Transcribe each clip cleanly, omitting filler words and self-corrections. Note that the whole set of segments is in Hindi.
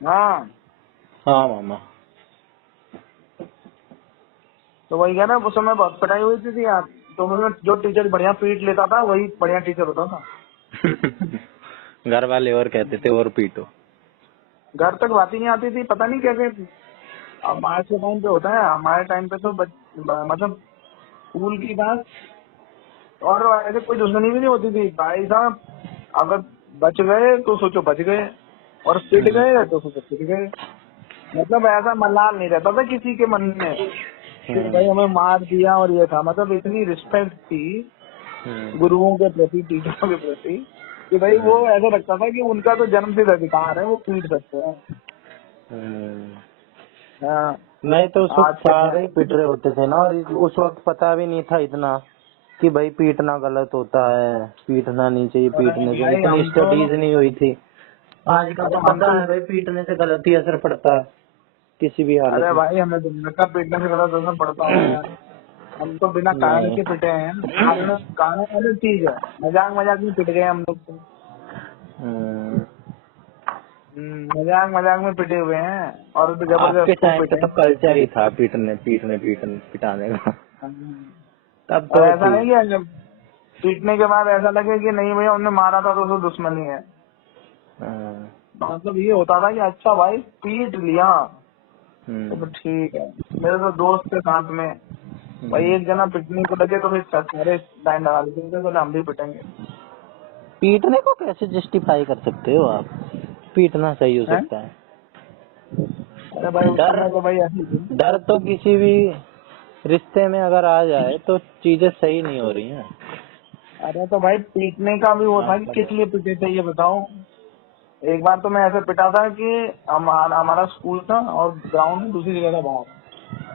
हाँ हाँ मामा। तो वही कह रहा उस समय बहुत पिटाई हुई थी यार। तो मतलब जो टीचर बढ़िया पीट लेता था वही बढ़िया टीचर होता था। घर वाले और कहते थे और पीटो। घर तक बात ही नहीं आती थी, पता नहीं कैसे। अब आज के टाइम पे होता है, हमारे टाइम पे तो मतलब स्कूल की बात और ऐसे कोई दुश्मनी भी नहीं होती थी भाई साहब। अगर बच गए तो सोचो बच गए, और पिट हम्म, गए तो सोचो पिट गए। मतलब ऐसा मलाल नहीं रहता था किसी के मन में कि भाई हमें मार दिया और ये था। मतलब इतनी रिस्पेक्ट थी हम्म, गुरुओं के प्रति, टीचरों के प्रति, कि भाई वो हम्म, ऐसा लगता था कि उनका तो जन्मसिद्ध अधिकार है, वो पीट सकते हैं। हम्म। हाँ। नहीं तो उस वक्त आज के सारे ही टाइम पीट रहे होते थे ना, और उस वक्त पता भी नहीं था इतना कि भाई पीटना गलत होता है, पीटना नहीं चाहिए, अरे पीटने से भाई इतनी हम तो स्टडीज नहीं हुई थी। आजकल तो हम पता तो है भाई पीटने से गलत ही असर पड़ता है किसी भी हालत अरे में। भाई हमें दुनिया का पीटने से गलत असर पड़ता होगा यार। हम तो बिना कारण नहीं। के पिटे हैं। कारण कारण अलग चीज है, मजाक मजाक में पिट गए हम लोग तो। हम्म, मजाक मजाक में पिटे हुए हैं, और तो आपके जबरदस्त खूब टाइम पे पिटे तो हैं। कल्चर ही था पीटने पीटने पीटने पिटाने का। हम्म। तब और तो ऐसा थी। नहीं है जब पीटने के बाद ऐसा लगे कि नहीं भैया उनने मारा था तो उसको दुश्मनी है। हाँ, मतलब ये होता था कि अच्छा भाई पीट लिया तो हम्म, ठीक है। मेरे तो दोस्त के साथ में भाई हम्म। एक जना पिटने को लगे तो फिर सारे लाइन लगा लेते थे, बोले हम भी पिटेंगे। पीटने को कैसे जस्टिफाई कर सकते हो आप? पीटना सही हो हैं? सकता है। अरे भाई उस डर, समय तो भाई ऐसी थी। डर तो किसी भी रिश्ते में अगर आ जाए तो चीजें सही नहीं हो रही हैं। अरे तो भाई पीटने का भी वो था कि किस लिए पीटे थे ये बताओ। एक बार तो मैं ऐसे पिटा था कि हमारा हमारा स्कूल था और ग्राउंड दूसरी जगह था बाहर,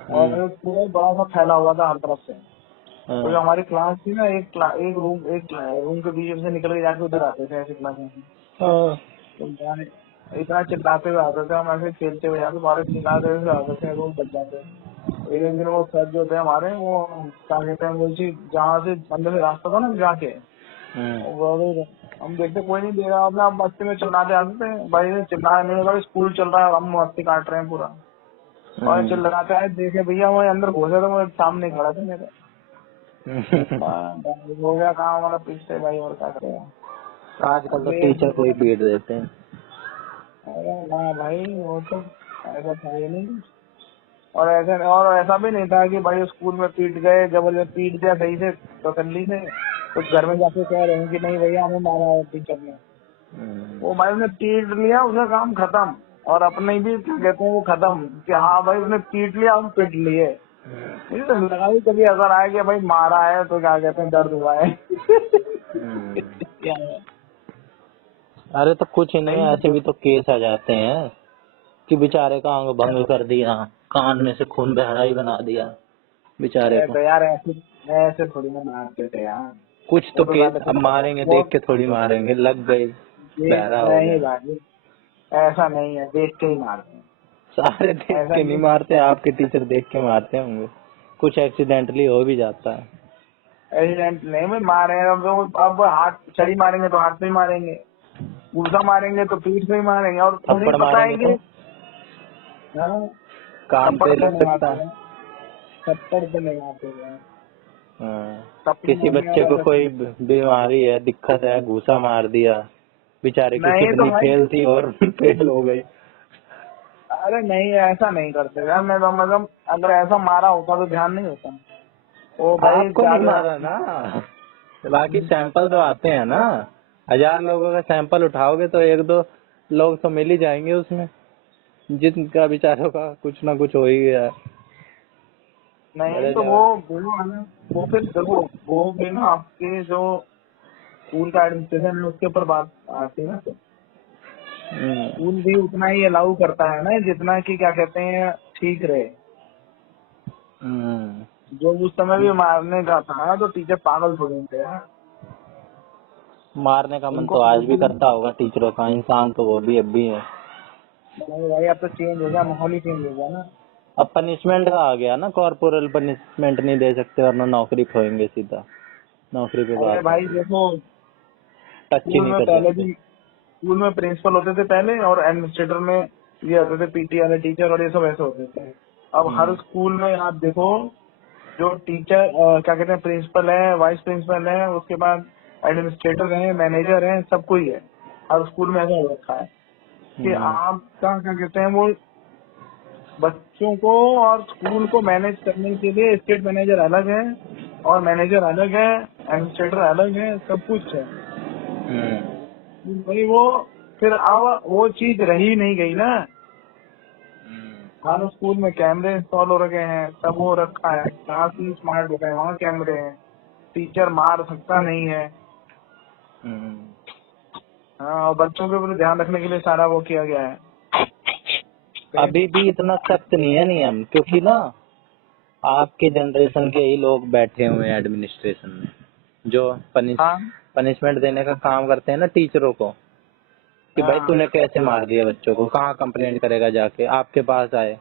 हम्म, और पूरा बड़ा सा फैला हुआ था हर तरफ से। तो हाँ, जो हमारी क्लास थी ना, एक रूम के बीच से निकल के जाके उधर आते थे ऐसी क्लास में। हाँ, तो यार इतना चिल्लाते हुए आते थे हम, ऐसे खेलते हुए जाते, बाहर चिल्लाते हुए आते थे, रूम बच जाते। एक एक दिन वो सर जो थे हमारे, वो क्या कहते हैं, वो जी जहाँ से अंदर से रास्ता था ना जाके, हम्म, वो हम देखते कोई नहीं दे रहा, अपना मस्ती में चिल्लाते आते थे। भाई चिल्ला नहीं होगा, स्कूल चल रहा है, हम मस्ती काट रहे हैं पूरा, और हम्म, चिल्लाते आए। देखे भैया वो अंदर घुसे थे, वो सामने खड़ा था मेरे। हो गया काम हमारा पीछे भाई, और क्या करेगा। आजकल तो अभी एक टीचर को ही पीट देते हैं। अरे ना भाई वो तो ऐसा था ही नहीं। और ऐसा भी नहीं था कि भाई स्कूल में पीट गए, जबरदस्त पीट दिया सही से तसल्ली से, तो घर में जाके कह रहे हैं कि नहीं भैया हमें मारा है टीचर ने। हम्म, वो भाई उसने पीट लिया, उसका काम खत्म। और अपने भी क्या कहते हैं वो खत्म, कि हाँ भाई उसने पीट लिया, हम पीट लिए। मुझे तो लगा भी कभी अगर आए कि भाई मारा है तो क्या कहते हैं दर्द हुआ है। हम्म। क्या है? अरे तो कुछ ही नहीं, सही ऐसे है। भी तो केस आ जाते हैं कि बेचारे का अंग भंग कर दिया, कान में से खून बहरा ही बना दिया बेचारे अरे को। तो यार ऐसे ऐसे थोड़ी ना मारते थे यार। कुछ तो वो तो केस ज्यादा अब कुछ मारेंगे वो देख के थोड़ी मारेंगे, लग गई ये बहरा हो नहीं गया। भाई, ऐसा नहीं है, देख के ही मारते हैं। सारे देख ऐसा के नहीं नहीं मारते, आपके टीचर देख के मारते होंगे। कुछ एक्सीडेंटली हो भी जाता है। एलिडेंट नहीं में मारे हैं। अब हाथ छड़ी मारेंगे तो हाथ से ही मारेंगे, गुस्सा मारेंगे तो पीठ से ही मारेंगे, और थोड़ी थप्पड़ पता है मारेंगे कि तो हाँ, कान थप्पड़ पे तो लग नहीं सकता आते है। हैं। थप्पड़ तो नहीं आते हैं। हाँ। थप्पड़ किसी नहीं बच्चे आता को था। कोई बीमारी है, दिक्कत है, घूसा मार दिया, बेचारे की नहीं तो किडनी भाई, फेल थी और फेल हो गई। अरे नहीं ऐसा नहीं करते यार। मैं तो मतलब अगर ऐसा मारा होता तो ध्यान नहीं होता। ओ भाई आपको नहीं ज्यादा। मारा ना, बाकी सैंपल तो आते हैं ना। 1000 लोगों का सैंपल उठाओगे तो एक दो लोग तो मिल ही जाएंगे उसमें, जिनका बेचारों का कुछ ना कुछ हो ही गया। नहीं अरे तो जब वो फिर देखो, वो फिर ना आपके जो स्कूल का एडमिनिस्ट्रेशन है उसके ऊपर बात आती है ना। हम्म, स्कूल भी उतना ही अलाउ करता है ना जितना कि क्या कहते हैं ठीक रहे। हम्म, जो उस समय भी मारने का था तो टीचर पागल थोड़ी थे यार। मारने का मन उनको तो आज भी बिल्कुल करता होगा टीचरों का, इंसान तो वो भी अब भी है। नहीं भाई, अब तो चेंज हो गया, माहौल ही चेंज हो गया ना। अब पनिशमेंट का आ गया ना, कॉर्पोरल पनिशमेंट नहीं दे सकते वरना नौकरी खोएंगे सीधा, नौकरी पे अरे बात भाई आती है। देखो, टच ही स्कूल नहीं में कर पहले सकते। भी स्कूल में प्रिंसिपल होते थे पहले, और एडमिनिस्ट्रेटर में ये होते थे पीटी वाले टीचर और ये सब ऐसे होते थे। अब हर स्कूल में आप देखो जो टीचर क्या कहते हैं प्रिंसिपल है, वाइस प्रिंसिपल है, उसके बाद एडमिनिस्ट्रेटर है, मैनेजर है, सब कोई है। हर स्कूल में ऐसा हो रखा है कि आपका क्या कहते हैं वो बच्चों को और स्कूल को मैनेज करने के लिए स्टेट मैनेजर अलग है और मैनेजर अलग है, एडमिनिस्ट्रेटर अलग है, सब कुछ है भाई। वो फिर अब वो चीज रही नहीं गई ना। हर स्कूल में कैमरे इंस्टॉल हो रखे हैं, सब हो रखा है, क्लास में स्मार्ट हो गए, वहाँ कैमरे हैं, टीचर मार सकता नहीं है। हाँ, और बच्चों के ऊपर ध्यान रखने के लिए सारा वो किया गया है। अभी भी इतना सख्त नहीं है नियम, क्योंकि ना आपके जनरेशन के ही लोग बैठे हुए हैं एडमिनिस्ट्रेशन में जो पनिशमेंट देने का काम करते हैं ना टीचरों को, कि भाई तूने कैसे मार दिया बच्चों को, कहाँ कंप्लेंट करेगा जाके, आपके पास आए,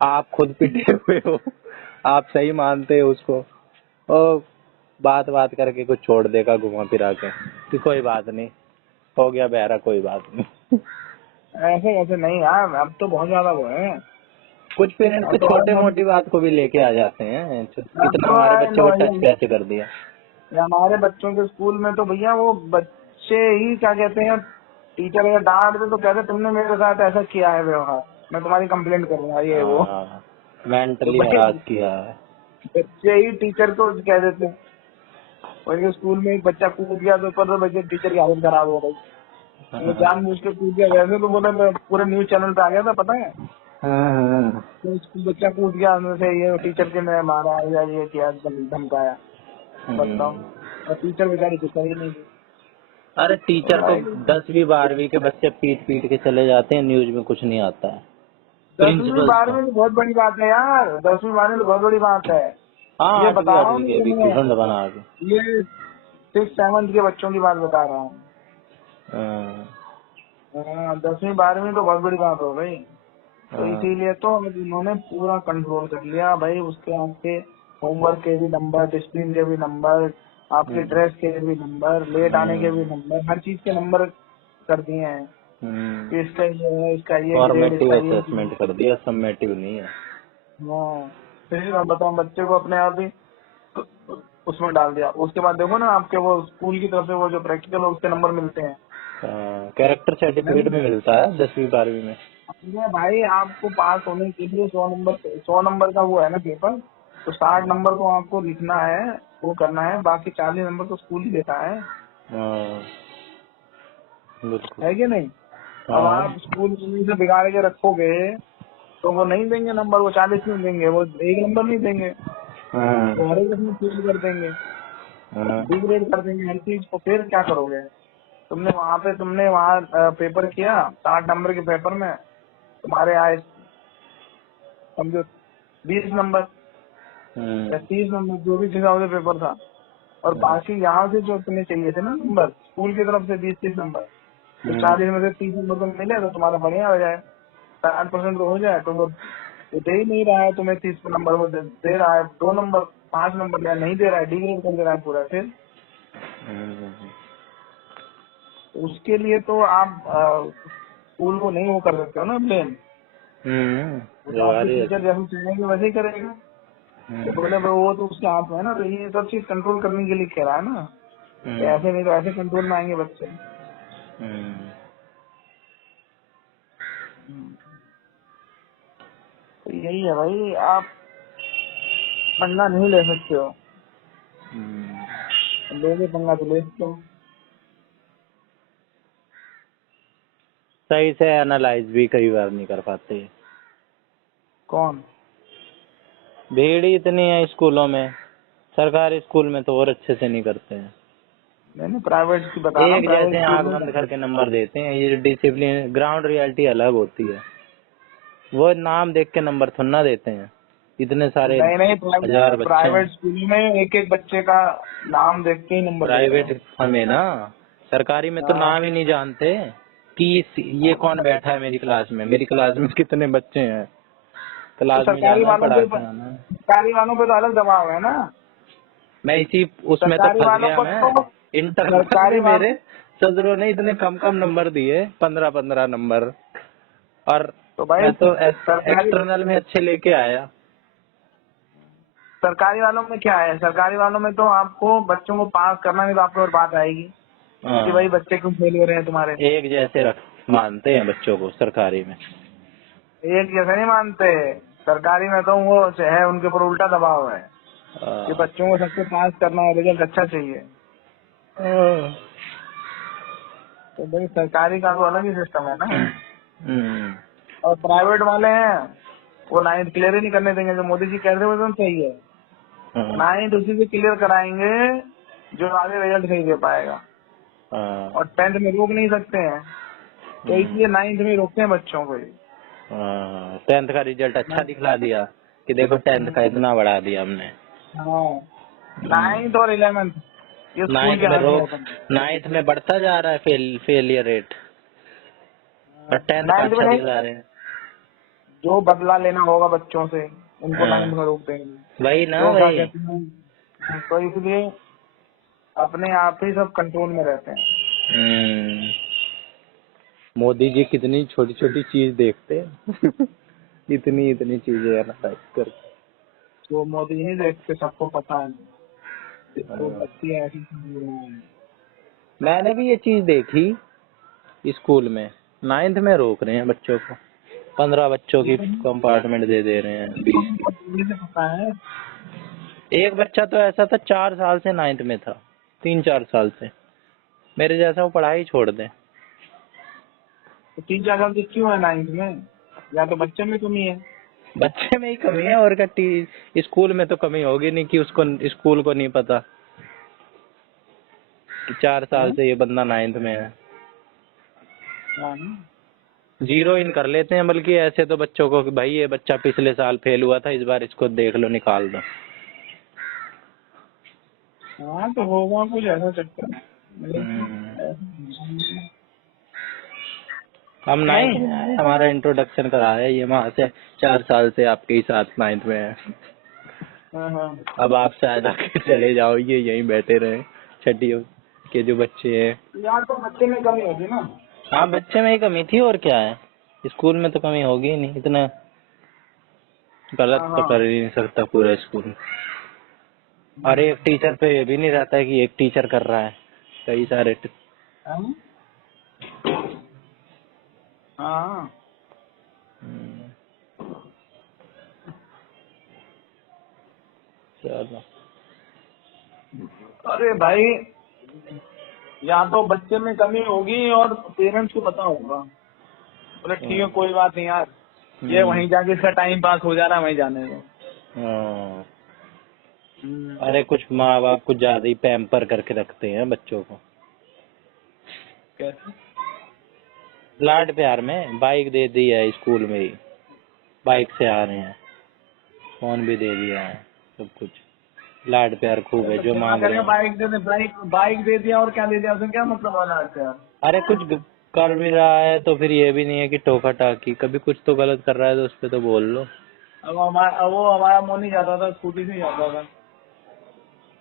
आप खुद पिटे हुए हो, आप सही मानते हो उसको, और बात करके कुछ छोड़ देगा घुमा फिरा के कि कोई बात नहीं, हो गया बहरा, कोई बात नहीं। ऐसे नहीं यार, अब तो बहुत ज्यादा वो है। कुछ पेरेंट्स तो छोटे मोटी बात को भी लेके आ जाते हैं, कितना हमारे बच्चे को टच कैसे कर दिया। हमारे बच्चों के स्कूल में तो भैया वो बच्चे ही क्या कहते हैं, टीचर अगर डांट दे तो कहते तुमने मेरे साथ ऐसा किया है व्यवहार, मैं तुम्हारी कंप्लेंट करूंगा, ये वो मेंटली हरास किया है। बच्चे ही टीचर को कह देते हैं। वही स्कूल में एक बच्चा कूद गया तो पर बच्चे टीचर की हालत खराब हो गई, वो जानबूझ के कूद गया, वैसे तो बोले पूरे न्यूज चैनल पे आ गया था, पता है। तो स्कूल बच्चा कूद गया अंदर से, ये टीचर के ने मारा या ये किया, धमकाया, बताओ। और टीचर बेचारी कुछ ही नहीं। अरे टीचर को 10वीं 12वीं के बच्चे पीट के चले जाते हैं, न्यूज में कुछ नहीं आता है। 10वीं 12वीं तो बहुत बड़ी बात है यार, 10वीं 12वीं तो बहुत बड़ी बात है। हाँ, ये बता रहा हूँ बना के ये 6th 7th के बच्चों की बात बता रहा हूँ। 10वीं 12वीं तो बहुत बड़ी बात हो गई। तो इसीलिए तो इन्होंने पूरा कंट्रोल कर लिया भाई। उसके आपके होमवर्क के भी नंबर, डिसिप्लिन के भी नंबर, आपके ड्रेस के भी नंबर, लेट आने के भी नंबर, हर चीज के नंबर कर दिए हैं कि इसका ये है, इसका ये फॉर्मेटिव असेसमेंट कर दिया, समेटिव नहीं है। हाँ, फिर आप बताओ, बच्चे को अपने आप ही उसमें डाल दिया। उसके बाद देखो ना आपके वो स्कूल की तरफ से वो जो प्रैक्टिकल उसके नंबर मिलते हैं, कैरेक्टर सर्टिफिकेट भी मिलता है 10वीं 12वीं में। भाई आपको पास होने के लिए 100 नंबर का वो है ना पेपर, तो 60 नंबर तो आपको लिखना है, वो करना है, बाकी 40 नंबर तो स्कूल ही देता है कि नहीं। अब आप स्कूल से बिगाड़ के रखोगे तो वो नहीं देंगे नंबर, वो 40 नहीं देंगे, वो 1 नंबर नहीं देंगे, वो हर एक उसमें फेल कर देंगे, डिग्रेड कर देंगे हर चीज को। फिर क्या करोगे? तुमने वहाँ पेपर किया, 60 नंबर के पेपर में तुम्हारे आए समझो 20 नंबर या 30 नंबर, जो भी हिसाब से पेपर था, और बाकी यहाँ से जो तुम्हें चाहिए थे ना नंबर स्कूल की तरफ से 20-30 नंबर, तो 40 में से 30 नंबर तो मिले तो तुम्हारा बढ़िया हो जाए, 60% तो हो जाए। तो वो दे ही नहीं रहा है तुम्हें 30 नंबर, वो दे रहा है 2 नंबर 5 नंबर या नहीं दे रहा है, डिग्रेड कर दे रहा है पूरा। फिर उसके लिए तो आप स्कूल को नहीं वो कर सकते हो ना ब्लेम। टीचर जैसे चाहेंगे वैसे ही करेगा। तो बोले वो तो उसके हाथ में है ना, तो ये सब चीज कंट्रोल करने के लिए कह रहा है ना, ऐसे नहीं तो ऐसे कंट्रोल में आएंगे बच्चे। तो यही है भाई, आप पंगा नहीं ले सकते हो, लोगे पंगा तो ले सकते हो। सही से एनालाइज भी कई बार नहीं कर पाते। कौन? भीड़ ही इतनी है स्कूलों में, सरकारी स्कूल में तो और अच्छे से नहीं करते हैं। मैंने प्राइवेट की बता रहा हूँ, जैसे आंख बंद करके नंबर देते हैं। ये डिसिप्लिन ग्राउंड रियलिटी अलग होती है, वो नाम देख के नंबर थोड़ा देते हैं। इतने सारे नहीं, प्राइवेट स्कूल में एक बच्चे का नाम देख के ही नंबर। प्राइवेट हमें ना, सरकारी में तो नाम ही नहीं जानते कि ये कौन बैठा है मेरी क्लास में कितने बच्चे हैं क्लास में। सरकारी वालों पे तो अलग दबाव है ना। मैं इसी उसमें तो फंस गया। मैं इंटर में मेरे सदरों ने इतने कम नंबर दिए, 15 नंबर, और तो भाई मैं तो सरकारी एक्सटर्नल में अच्छे लेके आया। सरकारी वालों में क्या है, सरकारी वालों में तो आपको बच्चों को पास करना, नहीं तो आपको और बात आएगी कि भाई हाँ, बच्चे क्यों फेल हो रहे हैं तुम्हारे। एक जैसे मानते हैं बच्चों को सरकारी में। एक जैसे नहीं मानते, सरकारी में तो वो है उनके ऊपर उल्टा दबाव है कि हाँ। बच्चों को सबको पास करना है, रिजल्ट अच्छा चाहिए। तो भाई सरकारी का तो अलग ही सिस्टम है ना। हम्म, और प्राइवेट वाले हैं वो 9th क्लियर ही नहीं करने देंगे, जो मोदी जी कह रहे हैं वो एकदम सही है। हाँ, 9th उसी से क्लियर कराएंगे जो आगे रिजल्ट नहीं दे पाएगा, हाँ, और 10th में रोक नहीं सकते हैं, तो इसलिए 9th में रोकते हैं बच्चों को। 10th का रिजल्ट अच्छा दिखला दिया कि देखो 10th का इतना बढ़ा दिया हमने। हाँ, 9th और 11th ये स्कूल 9th के में हाथ में रोक, होता है। 9th में बढ़ता जा रहा है फेलियर रेट, और 10th का 9th में अच्छा नहीं, दिखला रहे हैं। जो बदला लेना होगा बच्चों से उनको 9th में रोक देंगे। वही ना, तो क्या वही। कहते हैं, तो इसलिए अपने आप ही सब कंट्रोल में रहते हैं। हम्म, मोदी जी कितनी छोटी छोटी चीज देखते हैं। इतनी इतनी चीजें एनालाइज करके। तो मोदी ही देखते, सबको पता है, तो हाँ। बच्चे ऐसी समझ रहे हैं। मैंने भी ये चीज देखी स्कूल में, 9th में रोक रहे हैं बच्चों को, 15 बच्चों की कंपार्टमेंट दे रहे हैं, 20। उनको पहले से पता है। एक बच्चा तो ऐसा था 4 साल से 9th में था, 3-4 साल से, मेरे जैसा वो पढ़ाई छोड़ दे। तो 3-4 साल से क्यों है 9th में, या तो बच्चे में कमी है। बच्चे में ही कमी है, और क्या स्कूल में तो कमी होगी नहीं कि उसको स्कूल को नहीं पता कि 4 साल हाँ? से ये बंदा 9th में है। हाँ। जीरो इन कर लेते हैं बल्कि ऐसे तो बच्चों को कि भाई ये बच्चा पिछले साल फेल हुआ था, इस बार इसको देख लो, निकाल दो। हाँ, तो होगा कुछ ऐसा चक्कर, हम्म, लेकिन हम नहीं। 9th में आए, हमारा इंट्रोडक्शन कराया, ये वहाँ से 4 साल से आपके ही साथ 9th में है। हाँ हाँ। अब आप शायद आके चले जाओ, ये यहीं बैठे रहे, छठी के जो बच्चे हैं। यार तो बच्चे में कमी होगी ना। हाँ, बच्चे में ही कमी थी, और क्या है, स्कूल में तो कमी होगी ही नहीं, इतना गलत हाँ तो हाँ। कर ही नहीं सकता पूरा स्कूल। और एक टीचर पे ये भी नहीं रहता है कि एक टीचर कर रहा है, कई सारे हाँ? हाँ। चलो। अरे भाई, या तो बच्चे में कमी होगी और पेरेंट्स को पता होगा, बोले ठीक है कोई बात नहीं यार, ये वहीं जाके इसका टाइम पास हो जा रहा है, वहीं जाने दो। हाँ। अरे कुछ माँ बाप कुछ ज्यादा ही पैम्पर करके रखते हैं बच्चों को, कैसे? लाड प्यार में बाइक दे दी है स्कूल में ही, बाइक से आ रहे हैं, फोन भी दे दिया है, सब कुछ लाड प्यार खूब है, तो जो क्या मांग रहे करें, हैं। बाइक दे दिया और क्या दे दिया, उसमें क्या मतलब वाला है यार। अरे कुछ कर भी रहा है तो फिर ये भी नहीं है कि टोका टाकी, कभी कुछ तो गलत कर रहा है तो उस पर तो बोल लो। अब वो हमारा मुंह नहीं जाता था, स्कूटी से ही जाता था।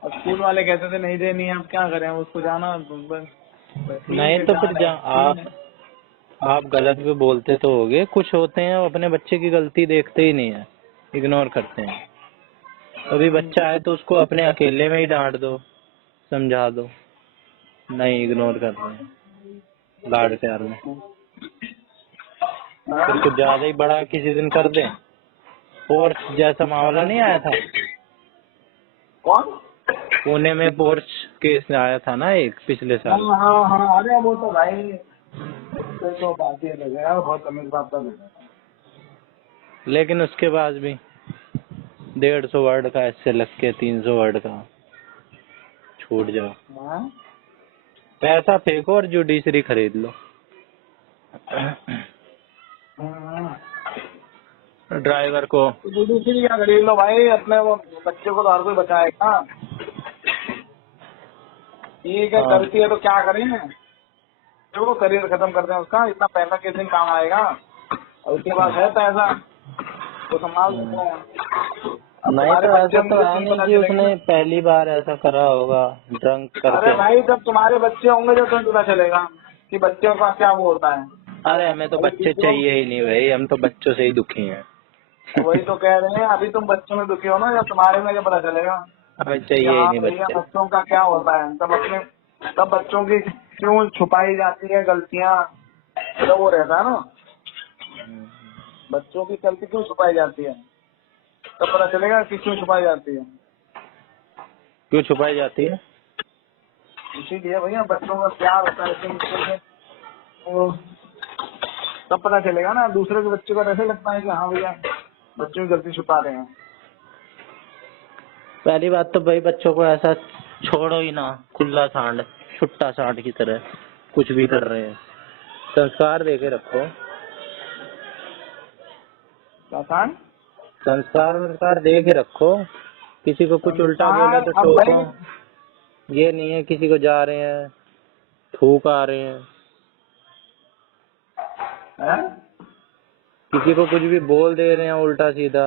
अब स्कूल वाले कहते थे नहीं देनी है, अब क्या करें, उसको जाना बस। ठीक नहीं है तो फिर जा आप गलत भी बोलते तो होगे, कुछ होते हैं वो अपने बच्चे की गलती देखते ही नहीं है, इग्नोर करते हैं। अभी बच्चा है तो उसको अपने अकेले में ही डांट दो, समझा दो, नहीं इग्नोर कर रहे हैं लाड प्यार में। फिर कुछ ज्यादा ही बड़ा किसी दिन कर दे, पोर्च जैसा मामला नहीं आया था कौन? पुणे में, पोर्च केस आया था ना एक पिछले हाँ साल। हाँ हाँ, अरे वो तो भाई तो बात ही अलग है, बहुत अमीर बात का है। लेकिन उसके बाद भी 150 वर्ड का ऐसे लग के 300 वर्ड का छूट जाओ, हाँ? पैसा फेंको और जुडिशरी खरीद लो। हाँ। ड्राइवर को तो दूसरी क्या खरीद लो भाई, अपने वो बच्चे को तो हर कोई बचाएगा। ठीक है, हाँ, गलती है तो क्या करें, वो करियर खत्म कर दें उसका, इतना पैसा किस दिन काम आएगा, और उसके पास है पैसा तो संभाल सकते हैं। अब नहीं तुम्हारे तो बच्चे ऐसा तो होंगे है तुम नहीं पता कि चलेगा उसने ना। पहली बार ऐसा करा होगा ड्रंक अरे करके। भाई, जब तुम्हारे बच्चे होंगे जब तुम्हें पता चलेगा कि बच्चों का क्या वो होता है। अरे हमें तो बच्चे चाहिए ही नहीं भाई, हम तो बच्चों से ही दुखी हैं। वही तो कह रहे हैं, अभी तुम बच्चों में दुखी हो ना, जब तुम्हारे में जब पता चलेगा हमें कि चाहिए ही हाँ नहीं भैया बच्चे। बच्चों का क्या होता है, तब बच्चों की क्यों छुपाई जाती है गलतियाँ, तो वो रहता है ना, बच्चों की गलती क्यों छुपाई जाती है, तब पता चलेगा कि क्यों छुपाई जाती है। क्यों छुपाई जाती है? इसीलिए भैया बच्चों का प्यार होता है इतने मुश्किल से, तो तब पता चलेगा ना, दूसरे के बच्चे को ऐसे लगता है कि हाँ भैया बच्चों की गलती छुपा रहे हैं। पहली बात तो भाई बच्चों को ऐसा छोड़ो ही ना, खुला सांड, छुट्टा सांड की तरह कुछ भी कर रहे हैं। संस्कार दे के रखो, आसान संस्कार दे के रखो। किसी को कुछ उल्टा बोलो संस्कार तो अब टोको। भाई ये नहीं है किसी को जा रहे हैं थूक आ रहे हैं, है? किसी को कुछ भी बोल दे रहे हैं उल्टा सीधा,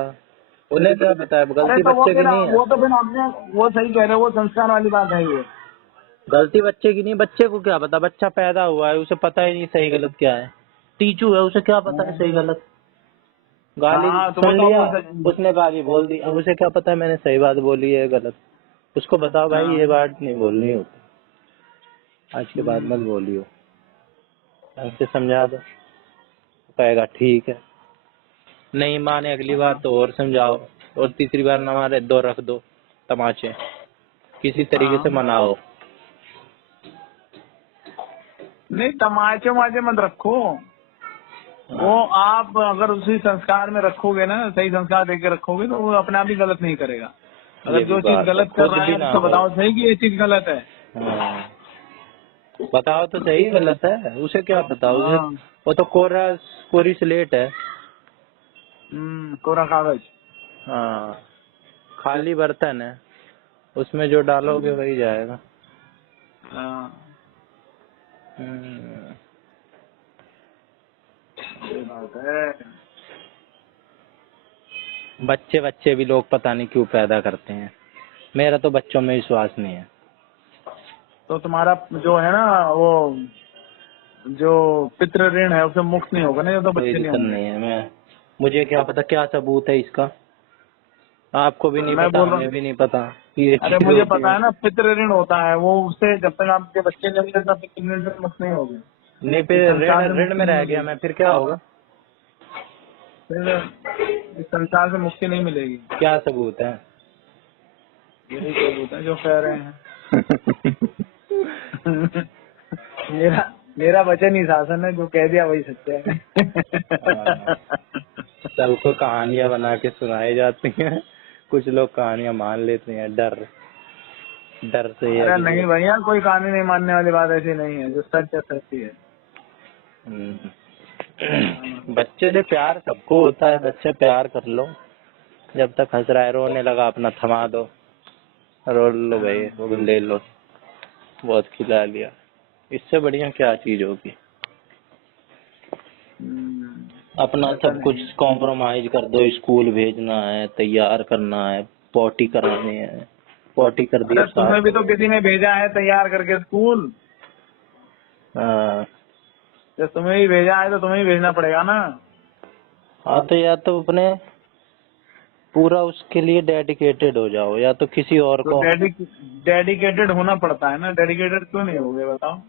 उन्हें क्या पता है, अरे गलती तो बच्चे की नहीं है। वो तो फिर आपने वो सही कह रहे हो, वो संस्कार वाली बात है ये। गलती बच्चे की नहीं, बच्चे को क्या पता, बच्चा पैदा हुआ है उसे पता ही नहीं सही गलत क्या है। टीचू है, उसे क्या पता है सही गलत। गाली हाँ तो वो सुन तो लिया, वो सही। उसने गाली बोल दी, अब उसे क्या पता है मैंने सही बात बोली है गलत। उसको बताओ भाई ये हाँ बात नहीं बोलनी होती, आज के बाद मत हम्म, बोलियो, ऐसे समझा दो, कहेगा ठीक है। नहीं माने अगली बार हाँ तो और समझाओ, और तीसरी बार ना माने दो रख दो तमाचे, किसी तरीके से हाँ। मनाओ। नहीं तमाचे माचे मत रखो, वो हाँ, आप अगर उसी संस्कार में रखोगे ना, सही संस्कार देके रखोगे तो वो अपने आप ही गलत नहीं करेगा। अगर ये भी जो चीज बात है, गलत कर खुद रहा भी है ना तो हो। बताओ सही कि ये चीज गलत है। हाँ, बताओ तो सही गलत है, उसे क्या पता, उसे हाँ वो तो कोरी स्लेट है। कोरा कागज। हाँ, खाली बर्तन है, उसमें जो डालोगे वही जाएगा। हाँ हम्म, ये बात है। बच्चे बच्चे भी लोग पता नहीं क्यों पैदा करते हैं, मेरा तो बच्चों में विश्वास नहीं है। तो तुम्हारा जो है ना वो जो पितृ ऋण है उससे मुक्त नहीं होगा ना, जब तो कोई बच्चे नहीं दिक्कत होंगे। नहीं है, मैं मुझे क्या पता क्या सबूत है इसका, आपको भी नहीं मैं पता बोल रहा हमें हूँ, भी नहीं पता कि ये अरे चीज मुझे होती पता है। है ना, पितृ ऋण होता है वो, उससे जब तक आपके बच्चे नहीं होंगे तब तक पितृ ऋण से मुक्त नहीं होगी, नहीं इस फिर ऋण संसार से ऋण मुक्ति में नहीं रह गया मिलेगी, मैं, फिर क्या होगा? फिर इस संसार से मुक्ति नहीं मिलेगी। क्या सबूत है? यही सब होता है जो कह रहे हैं। मेरा मेरा वचन ही शासन है, जो कह दिया वही सत्य है। हाँ, सबको कहानियां बना के सुनाई जाती हैं, कुछ लोग कहानियां मान लेते हैं, डर डर से ही अरे अगली। नहीं भैया, कोई कहानी नहीं मानने वाली बात ऐसी नहीं है, जो सच है सच ही है। हम्म, हाँ बच्चे से प्यार सबको होता है, बच्चे प्यार कर लो, जब तक हंस रहा है, रोने लगा अपना थमा दो, रो लो भाई, हाँ। वो ले लो, बहुत खिला लिया, इससे बढ़िया क्या चीज होगी। अपना ऐसा सब कुछ नहीं है। कॉम्प्रोमाइज कर दो, स्कूल भेजना है, तैयार करना है, पॉटी कराने हैं, पॉटी कर दी अरे अब तुम्हें भी 7 तो बजे। किसी ने भेजा है तैयार करके स्कूल, हाँ जब तुम्हें भी भेजा है तो तुम्हें भी भेजना पड़ेगा ना। हाँ, तो या तो अपने पूरा उसके लिए डेडिकेटेड हो जाओ, या तो किसी और तो को। डेडिकेटेड होना पड़ता है ना, डेडिकेटेड क्यों नहीं होगे बताओ।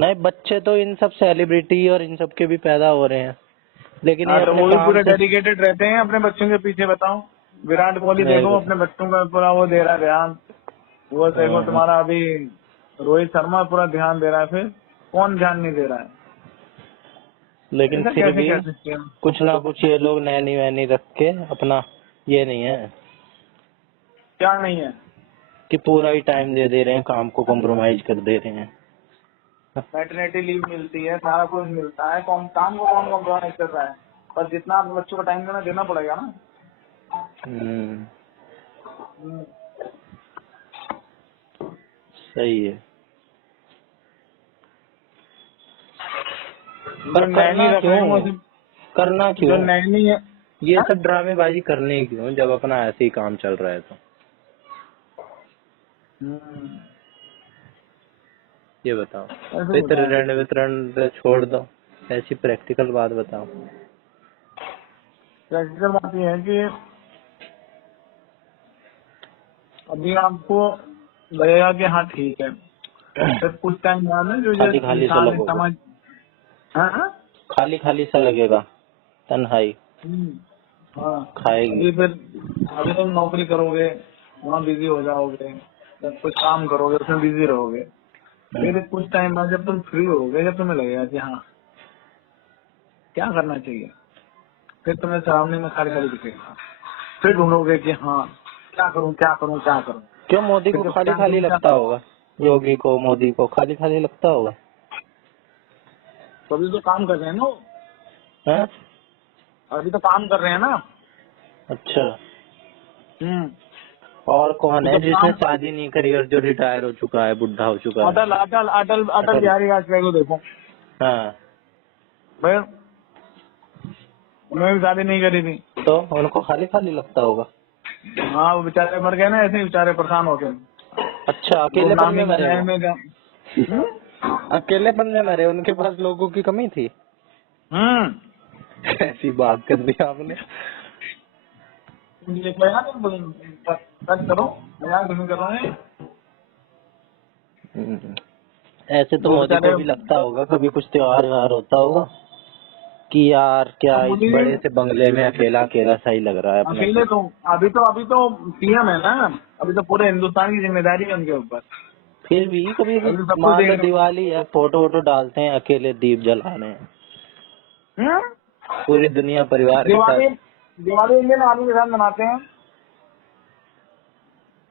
नहीं, बच्चे तो इन सब सेलिब्रिटी और इन सब के भी पैदा हो रहे हैं, लेकिन ये हाँ तो अपने वो भी काम पूरे से। डेडिकेटेड रहते हैं अपने बच्चों के पीछे, बताओ। विराट कोहली नहीं देखो बता। अपने बच्चों का पूरा वो दे रहा है ध्यान, वो देखो हाँ, तुम्हारा अभी रोहित शर्मा पूरा ध्यान दे रहा है, फिर कौन ध्यान नहीं दे रहा है, लेकिन ऐसा फिर कैसे भी कह सकते हैं। कुछ ना कुछ ये लोग नैनी वैनी रख के अपना, ये नहीं है क्या नहीं है। कि पूरा ही टाइम दे रहे हैं, काम को कॉम्प्रोमाइज कर दे रहे हैं। मैटरनिटी लीव मिलती है, सारा कुछ मिलता है, काम को कौन कॉम्प्रोमाइज कर रहा है, पर जितना आप बच्चों को टाइम देना देना पड़ेगा ना। हम्म, हम्म, सही है, जो पर नैनी करना रख रहे क्यों, हैं वो सिर्फ, करना जो क्यों, नैनी है। ये हाँ? सब ड्रामेबाजी करने क्यों, जब अपना ऐसे ही काम चल रहा है तो। हम्म, ये बताओ, ऐसे पितृ बताया। ऋण वितरण तो छोड़ दो, ऐसी प्रैक्टिकल बात बताओ। प्रैक्टिकल बात ये है कि अभी आपको लगेगा कि हाँ ठीक है, फिर कुछ टाइम बाद में जो खाली खाली सा इंसान लगोगे, समझ, हाँ, खाली खाली सा लगेगा, तन्हाई हाँ। खाएगी। अभी तुम नौकरी करोगे, वहाँ बिजी हो जाओगे, जब कुछ काम करोगे उसमें बिजी रहोगे। फिर कुछ टाइम बाद जब तुम फ्री होगे, जब तुम्हें लगेगा कि हाँ क्या करना चाहिए, फिर तुम्हें सराउंडिंग में खाली खाली दिखेगा, फिर ढूंढोगे कि हाँ क्या करूँ क्या करूँ क्या करूँ। क्यों मोदी फिर को जब खाली क्या खाली करूँ क्या लगता करूँ, होगा? योगी को, मोदी को खाली खाली लगता होगा? तो अभी तो काम कर रहे हैं ना वो। हैं? अभी तो काम कर रहे हैं ना। अच्छा, हम्म। और कौन तो है जब जिसने काम, शादी नहीं करी और जो रिटायर हो चुका है, बुढ़ा हो चुका है? अटल अटल अटल अटल अटल। बिहारी वाजपेयी को देखो हाँ, भाई, उन्होंने भी शादी नहीं करी थी। तो उनको खाली खाली लगता होगा। हाँ वो बेचारे मर गए ना, ऐसे ही बेचारे परेशान हो गए, अच्छा, अकेलेपन गुमनामी में में मरे नए वो? में गए। हम्म? अकेलेपन में मरे, उनके पास लोगों की कमी थी? ऐसी बात कर दी आपने। ये क्या सच करो, मजाक नहीं कर रहे हैं। ऐसे तो वो मोदी को बेचारे, भी लगता होगा, कभी कुछ त्योहार व्योहार होता होगा कि यार क्या अब इस मोदी बड़े से बंगले में अकेला अकेला सा ही लग रहा है अपने अकेले को। तो अभी तो सीएम है ना, अभी तो पूरे हिंदुस्तान की जिम्मेदारी है उनके ऊपर। फिर भी कभी भी अभी तो सब कुछ मान देख लो रहे दिवाली है, फोटो वोटो डालते हैं, अकेले दीप जला रहे हैं हैं। पूरी दुनिया परिवार के साथ। दिवाली दिवाली इंडियन आर्मी के साथ मनाते हैं।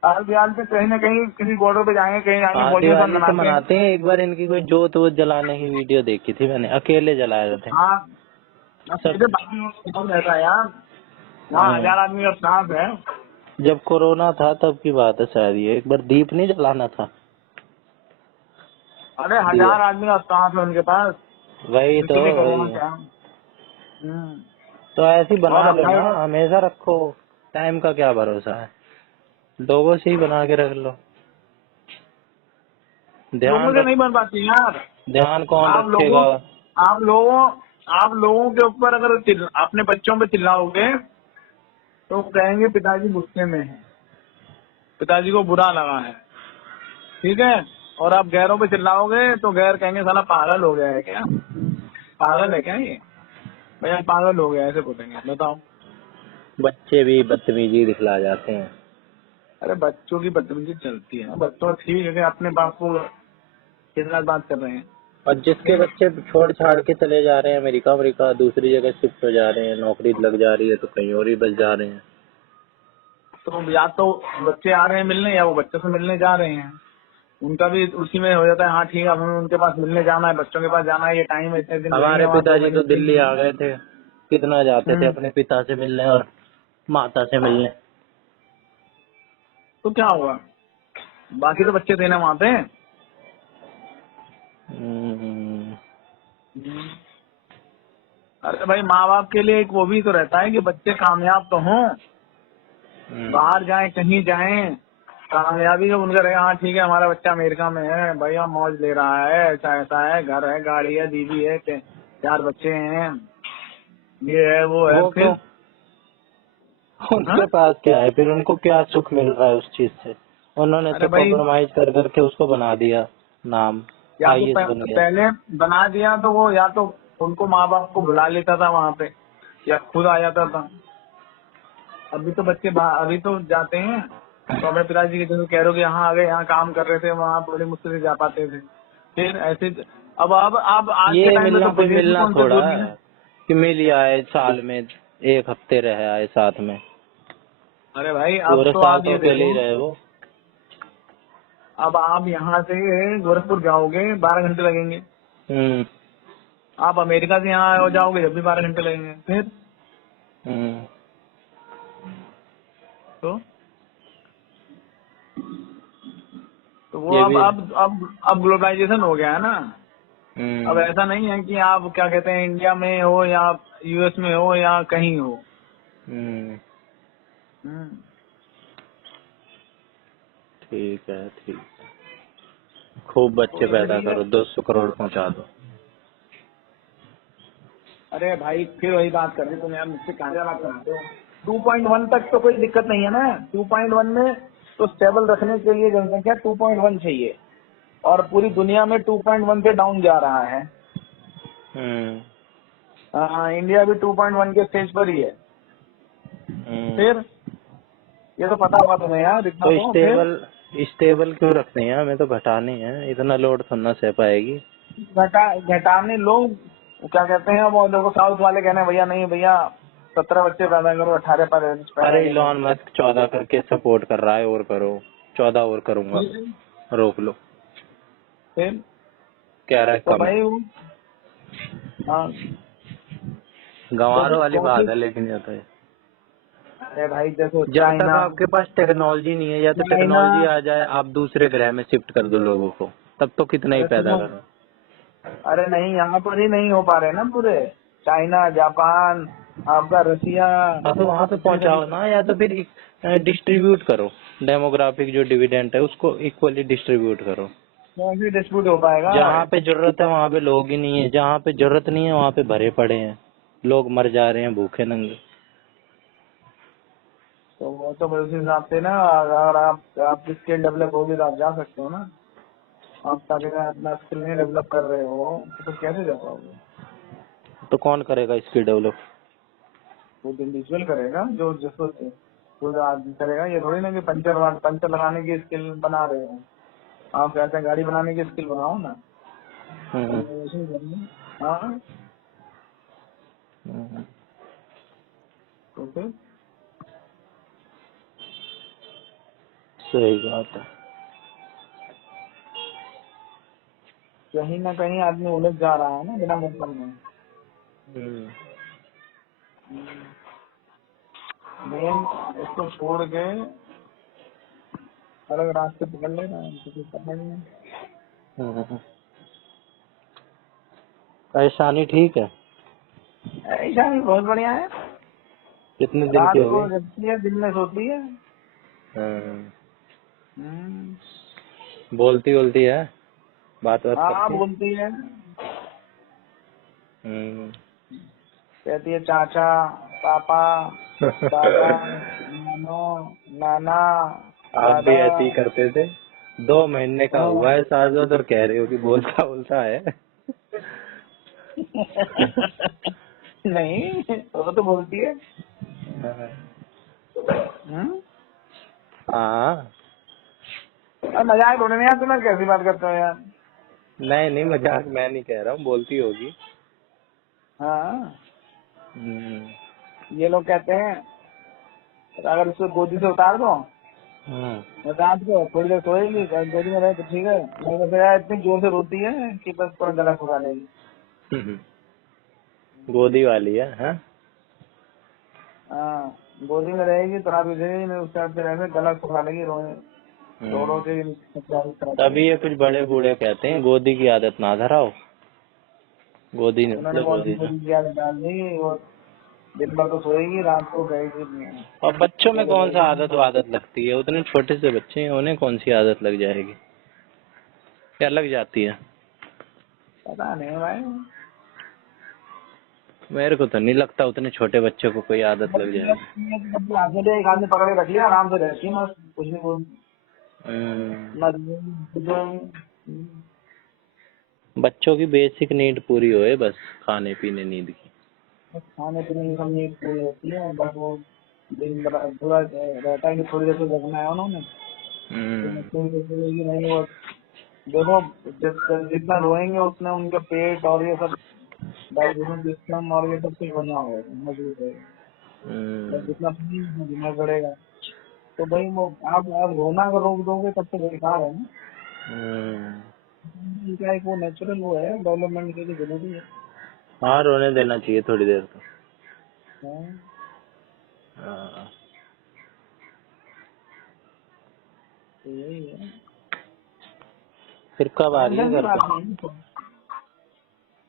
हर दिवाली पे कहीं ना कहीं किसी बॉर्डर पे जाएंगे, कहीं जाएंगे, हाँ, फौजियों के साथ दिवाली तो मनाते हैं। मनाते हैं। एक बार इनकी कोई जोत वोत जलाने की वीडियो देखी थी मैंने, अकेले जलाए थे हाँ, सब। सीधे बाकी लोग रहता है यार, वहाँ 1000 आदमी का स्टाफ है। जब कोरोना था तब की बात है शायद, ये एक बार दीप नहीं जलाना था। अरे दिया 1000 आदमी का स्टाफ है उनके पास, वही तो, इसीलिए वही कोरोना है। क्या। तो ऐसी और बना लो बताए, ना, हमेशा रखो। टाइम का क्या भरोसा है, लोगों से ही बना के रख लो। लोगों ध्यान से रख, नहीं बन पाती यार। ध्यान कौन आप लोगों रखेगा? आप लोगों आप लोगों के ऊपर अगर अपने बच्चों पे चिल्लाओगे तो कहेंगे पिताजी गुस्से में है, पिताजी को बुरा लगा है, ठीक है। और आप गैरों पे चिल्लाओगे तो गैर कहेंगे साला पागल हो गया है क्या, पागल है क्या ये, भैया पागल हो गया है, ऐसे बोलेंगे। बताओ। बच्चे भी बदतमीजी दिखला जाते हैं। अरे बच्चों की बदतमीजी चलती है, बच्चों ठीक है कि अपने बाप को कितना बात कर रहे हैं। और जिसके बच्चे छोड़ छाड़ के चले जा रहे हैं अमेरिका अमेरिका, दूसरी जगह शिफ्ट हो जा रहे हैं, नौकरी लग जा रही है तो कहीं और ही बस जा रहे हैं। तो या तो बच्चे आ रहे हैं मिलने, या वो बच्चों से मिलने जा रहे हैं, उनका भी उसी में हो जाता है। हाँ ठीक है, हमें उनके पास मिलने जाना है, बच्चों के पास जाना है, ये टाइम है, इतने दिन रहेंगे हमारे वहाँ, 2 पिताजी महीने तो 3 दिल्ली आ महीने। गए थे, कितना जाते थे हम्म, अपने पिता से मिलने और माता से मिलने। तो क्या हुआ, बाकी तो बच्चे थे ना वहाँ पे। हम्म, अरे भाई माँ बाप के लिए एक वो भी तो रहता है कि बच्चे कामयाब तो हों, बाहर जाएं, कहीं जाएं, कामयाबी जब उनका रहेगा, हाँ ठीक है हमारा बच्चा अमेरिका में है, भैया मौज ले रहा है, ऐसा ऐसा है, घर है, गाड़ी है, बीवी है, 4 बच्चे हैं, ये है वो है, वो क्यों? फिर हाँ? उनके पास क्या है फिर, उनको क्या सुख मिल रहा है उस चीज से? उन्होंने अरे तो भाई, कॉम्प्रोमाइज कर करके उसको बना दिया, नाम या तो आईएएस बन गया। पहले बना दिया तो वो या तो उनको माँ बाप को बुला लेता था वहाँ पे, या खुद आ जाता था। अभी तो बच्चे अभी तो जाते हैं तो अपने पिताजी के जैसे कह रहे हो कि यहाँ आ गए, यहाँ काम कर रहे थे, वहाँ बड़ी मुश्किल से जा पाते थे, फिर ऐसे। अब आज के ये टाइम में मिलना तो कोई विदेश भी मिलना तो उनसे थोड़ा दूर नहीं है। है कि मिल ही आए साल में, एक हफ्ते रहे आए साथ में, अरे भाई अब पूरे तो साल आप तो ये अकेले देखो, ही रहे वो। अब आप यहाँ से गोरखपुर जाओगे 12 घंटे लगेंगे, हम्म आप अमेरिका से यहाँ हो जाओगे जब भी 12 घंटे लगेंगे, फिर हम्म तो तो वो ये अब भी है। अब अब अब ग्लोबलाइजेशन हो गया है ना। अब हम्म ऐसा नहीं है कि आप क्या कहते हैं इंडिया में हो या यूएस में हो या कहीं हो। हम्म हम्म। ठीक है, ठीक है। खूब बच्चे तो पैदा यही है। करो, 200 करोड़ पहुंचा दो। अरे भाई फिर वही बात कर रही तुम यार, मुझसे कहाँ बात कराते हो। 2.1 तक तो कोई दिक्कत नहीं है ना। 2.1 में तो स्टेबल रखने के लिए जनसंख्या 2.1 चाहिए, और पूरी दुनिया में 2.1 से डाउन जा रहा है। इंडिया भी 2.1 के स्टेज पर ही है। फिर ये तो पता होगा तुम्हें यार, इतना तो तो फिर स्टेबल क्यों रखनी है, हमें तो घटानी है, इतना लोड थोड़ा ना सह पाएगी। घटाने लोग क्या कहते हैं, वो देखो साउथ वाले कहने भैया नहीं भैया 17 बच्चे पैदा करो, 18 पैदा अरे करने इलॉन चाहिए। मस्क 14 करके सपोर्ट कर रहा है, और करो 14 और करूंगा, रोक लो, फिर कह रहा है तो कम है। भाई हाँ, तो गंवारों वाली बात कोशिश, है, लेकिन ये तो है। अरे भाई देखो जब तक चाइना, आपके पास टेक्नोलॉजी नहीं है, या तो चाइना, टेक्नोलॉजी आ जाए, आप दूसरे ग्रह में शिफ्ट कर दो लोगों को, तब तो कितना ही अरे पैदा सुनो, करो। अरे नहीं यहाँ पर ही नहीं हो पा रहे ना पूरे, चाइना, जापान, आपका रसिया, हाँ तो वहाँ पे इतनी पहुँचाओ सारी ना, या तो फिर डिस्ट्रीब्यूट करो, डेमोग्राफिक जो डिविडेंड है उसको इक्वली डिस्ट्रीब्यूट करो। कैसे डिस्प्यूट हो पाएगा। जहाँ पे जरूरत है वहाँ पे लोग ही नहीं है, जहाँ पे जरूरत नहीं है वहाँ पे भरे पड़े हैं, लोग मर जा रहे हैं भूखे नंगे। तो वो तो उस हिसाब से ना, अगर आप स्किल डेवलप होगी तो आप जा सकते हो ना। आप ताकि अपना स्किल नहीं डेवलप कर रहे हो तो कैसे जा पाओगे। तो कौन करेगा इसकी डेवलप? वो इंडिविजुअल करेगा जो जिसको वो जो आदमी करेगा। ये थोड़ी ना कि पंचर लगाने की स्किल बना रहे हो, आप कहते हैं गाड़ी बनाने की स्किल बनाओ ना। ऐसे ही करना। हाँ तो फिर सही बात है। कहीं ना कहीं आदमी उलझ जा रहा है ना बिना मतलब में। मेन इसको छोड़ के अलग रास्ते पकड़ लेना है, तो कुछ पकड़ नहीं। परेशानी ठीक है? ऐसा भी बहुत बढ़िया है। कितने दिन रात की हो को गई? जगती है, दिन में सोती है। बोलती बोलती है, बात बात हाँ करती है? बोलती है, कहती है चाचा, पापा, दादा, नानो, नाना, आप भी दादा। ऐसे ही करते थे? 2 महीने का हाँ। हुआ है शादी, और कह रहे हो कि बोलता बोलता है। नहीं वो तो बोलती है। हम्म? हाँ। और मजाक उड़ने यार, तुम्हें कैसी बात करते हो यार। नहीं नहीं, मजाक मैं नहीं कह रहा हूँ, बोलती होगी। हाँ ये लोग कहते हैं अगर उसको गोदी से उतार दो रात को थोड़ी देर सोएगी, गोदी में रहे तो ठीक है, नहीं तो फिर यार इतनी जोर से रोती है कि बस पूरा गला खुदा लेगी। गोदी वाली है, हाँ? हाँ गोदी में रहेगी तो रात उठेगी नहीं, उस टाइम पे रहेगा गला सुखा लेगी, रोने रो रो के तभी ये कुछ बड़े बूढ़े कहते हैं गोदी की आदत ना धराओ, गोदी नहीं उन्होंने मतलब बहुत गोदी ना। गोदी की आदत डाल दी, और दिन भर तो सोएगी, रात को गएगी नहीं। और बच्चों में कौन सा आदत लगती है, उतने छोटे से बच्चे हैं, उन्हें कौन सी आदत लग जाएगी, क्या लग जाती है? पता नहीं भाई। मेरे को तो नहीं लगता उतने छोटे बच्चे को कोई आदत लग जाएगी। एक आदमी पकड़ के रख लिया, आराम से रहती है, मस्त कुछ नहीं बोल। बच्चों की बेसिक नीड पूरी होए बस, खाने पीने नींद की। खाने पीने की सब नीड पूरी होती है, बस वो दिन भर थोड़ा रहता है कि थोड़ी देर तो जगना है उन्होंने। थोड़ी देर सोएगी नहीं वो, देखो जितना रोएंगे उतना उनका पेट और ये सब डाइजेशन सिस्टम और ये सब कुछ बढ़िया होगा, मजबूत होगा। बस जितना दिमाग बढ़ेगा तो भाई वो आप रोना अगर रोक दोगे तब तो बेकार है ना। इनका एक वो नेचुरल वो है, डेवलपमेंट के लिए जरूरी है। हाँ, रोने देना चाहिए थोड़ी देर तो। हाँ। तो यही है, फिर कब आ रही है टेंशन की घर बात पे? नहीं है।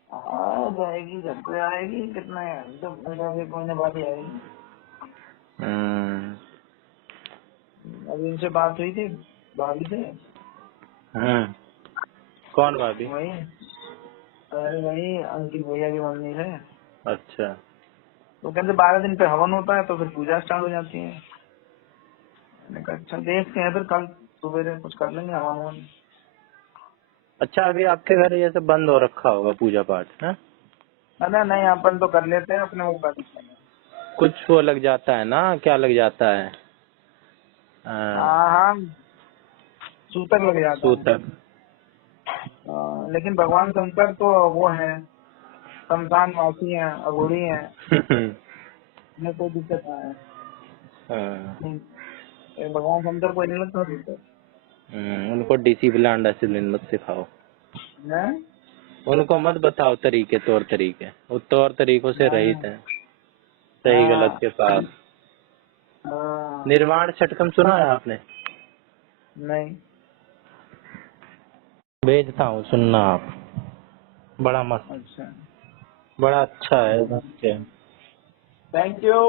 आ जाएगी, घर पे आएगी, कितना है तो 15 बाद ही आएगी। अभी इनसे बात हुई थी भाभी से। कौन भाभी? वही, अरे वही अंकित भैया की मम्मी है। अच्छा। तो कहते 12 दिन पे हवन होता है तो फिर पूजा स्टार्ट हो जाती है। मैंने कहा अच्छा देखते हैं, फिर कल सुबह कुछ कर लेंगे हवन ववन। अच्छा, अभी आपके घर ये सब बंद हो रखा होगा पूजा पाठ है? अरे नहीं अपन तो कर लेते हैं अपने, वो कर लेते हैं। कुछ वो लग जाता है ना, क्या लग जाता है? हाँ हाँ, सूतक लग जाता है। सूतक। लेकिन भगवान शंकर तो वो है, शमशान वासी है, अघोरी है, उन्हें कोई दिक्कत ना है। भगवान शंकर कोई नहीं लगता दिक्कत उनको डिसिप्लिन मत सिखाओ, है। उनको मत बताओ तरीके तौर तरीके, वो तौर तरीकों से रहित हैं, सही गलत हाँ के साथ। हाँ, निर्वाण षटकम सुना है आपने? नहीं। भेजता हूँ, सुनना आप, बड़ा मस्त, अच्छा, बड़ा अच्छा है मस्त है। Thank you.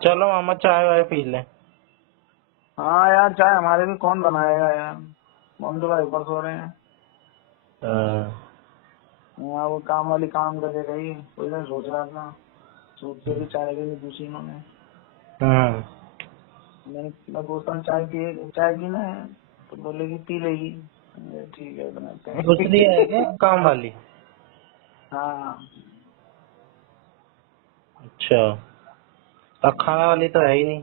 चलो मामा, चाय वाय पी लें। हाँ यार, चाय हमारे भी कौन बनाएगा यार, हम तो भाई ऊपर सो रहे हैं। हाँ, वो काम वाली काम करके गई, कोई मैं सोच रहा था सूट से भी चाय भी नहीं पूछी उन्होंने। मैं पूछता हूँ चाय पीना है, तो बोलेगी पी लेगी। ठीक है बनाते हैं। दूसरी है क्या काम वाली? हाँ अच्छा, अब खाना वाली तो है ही नहीं।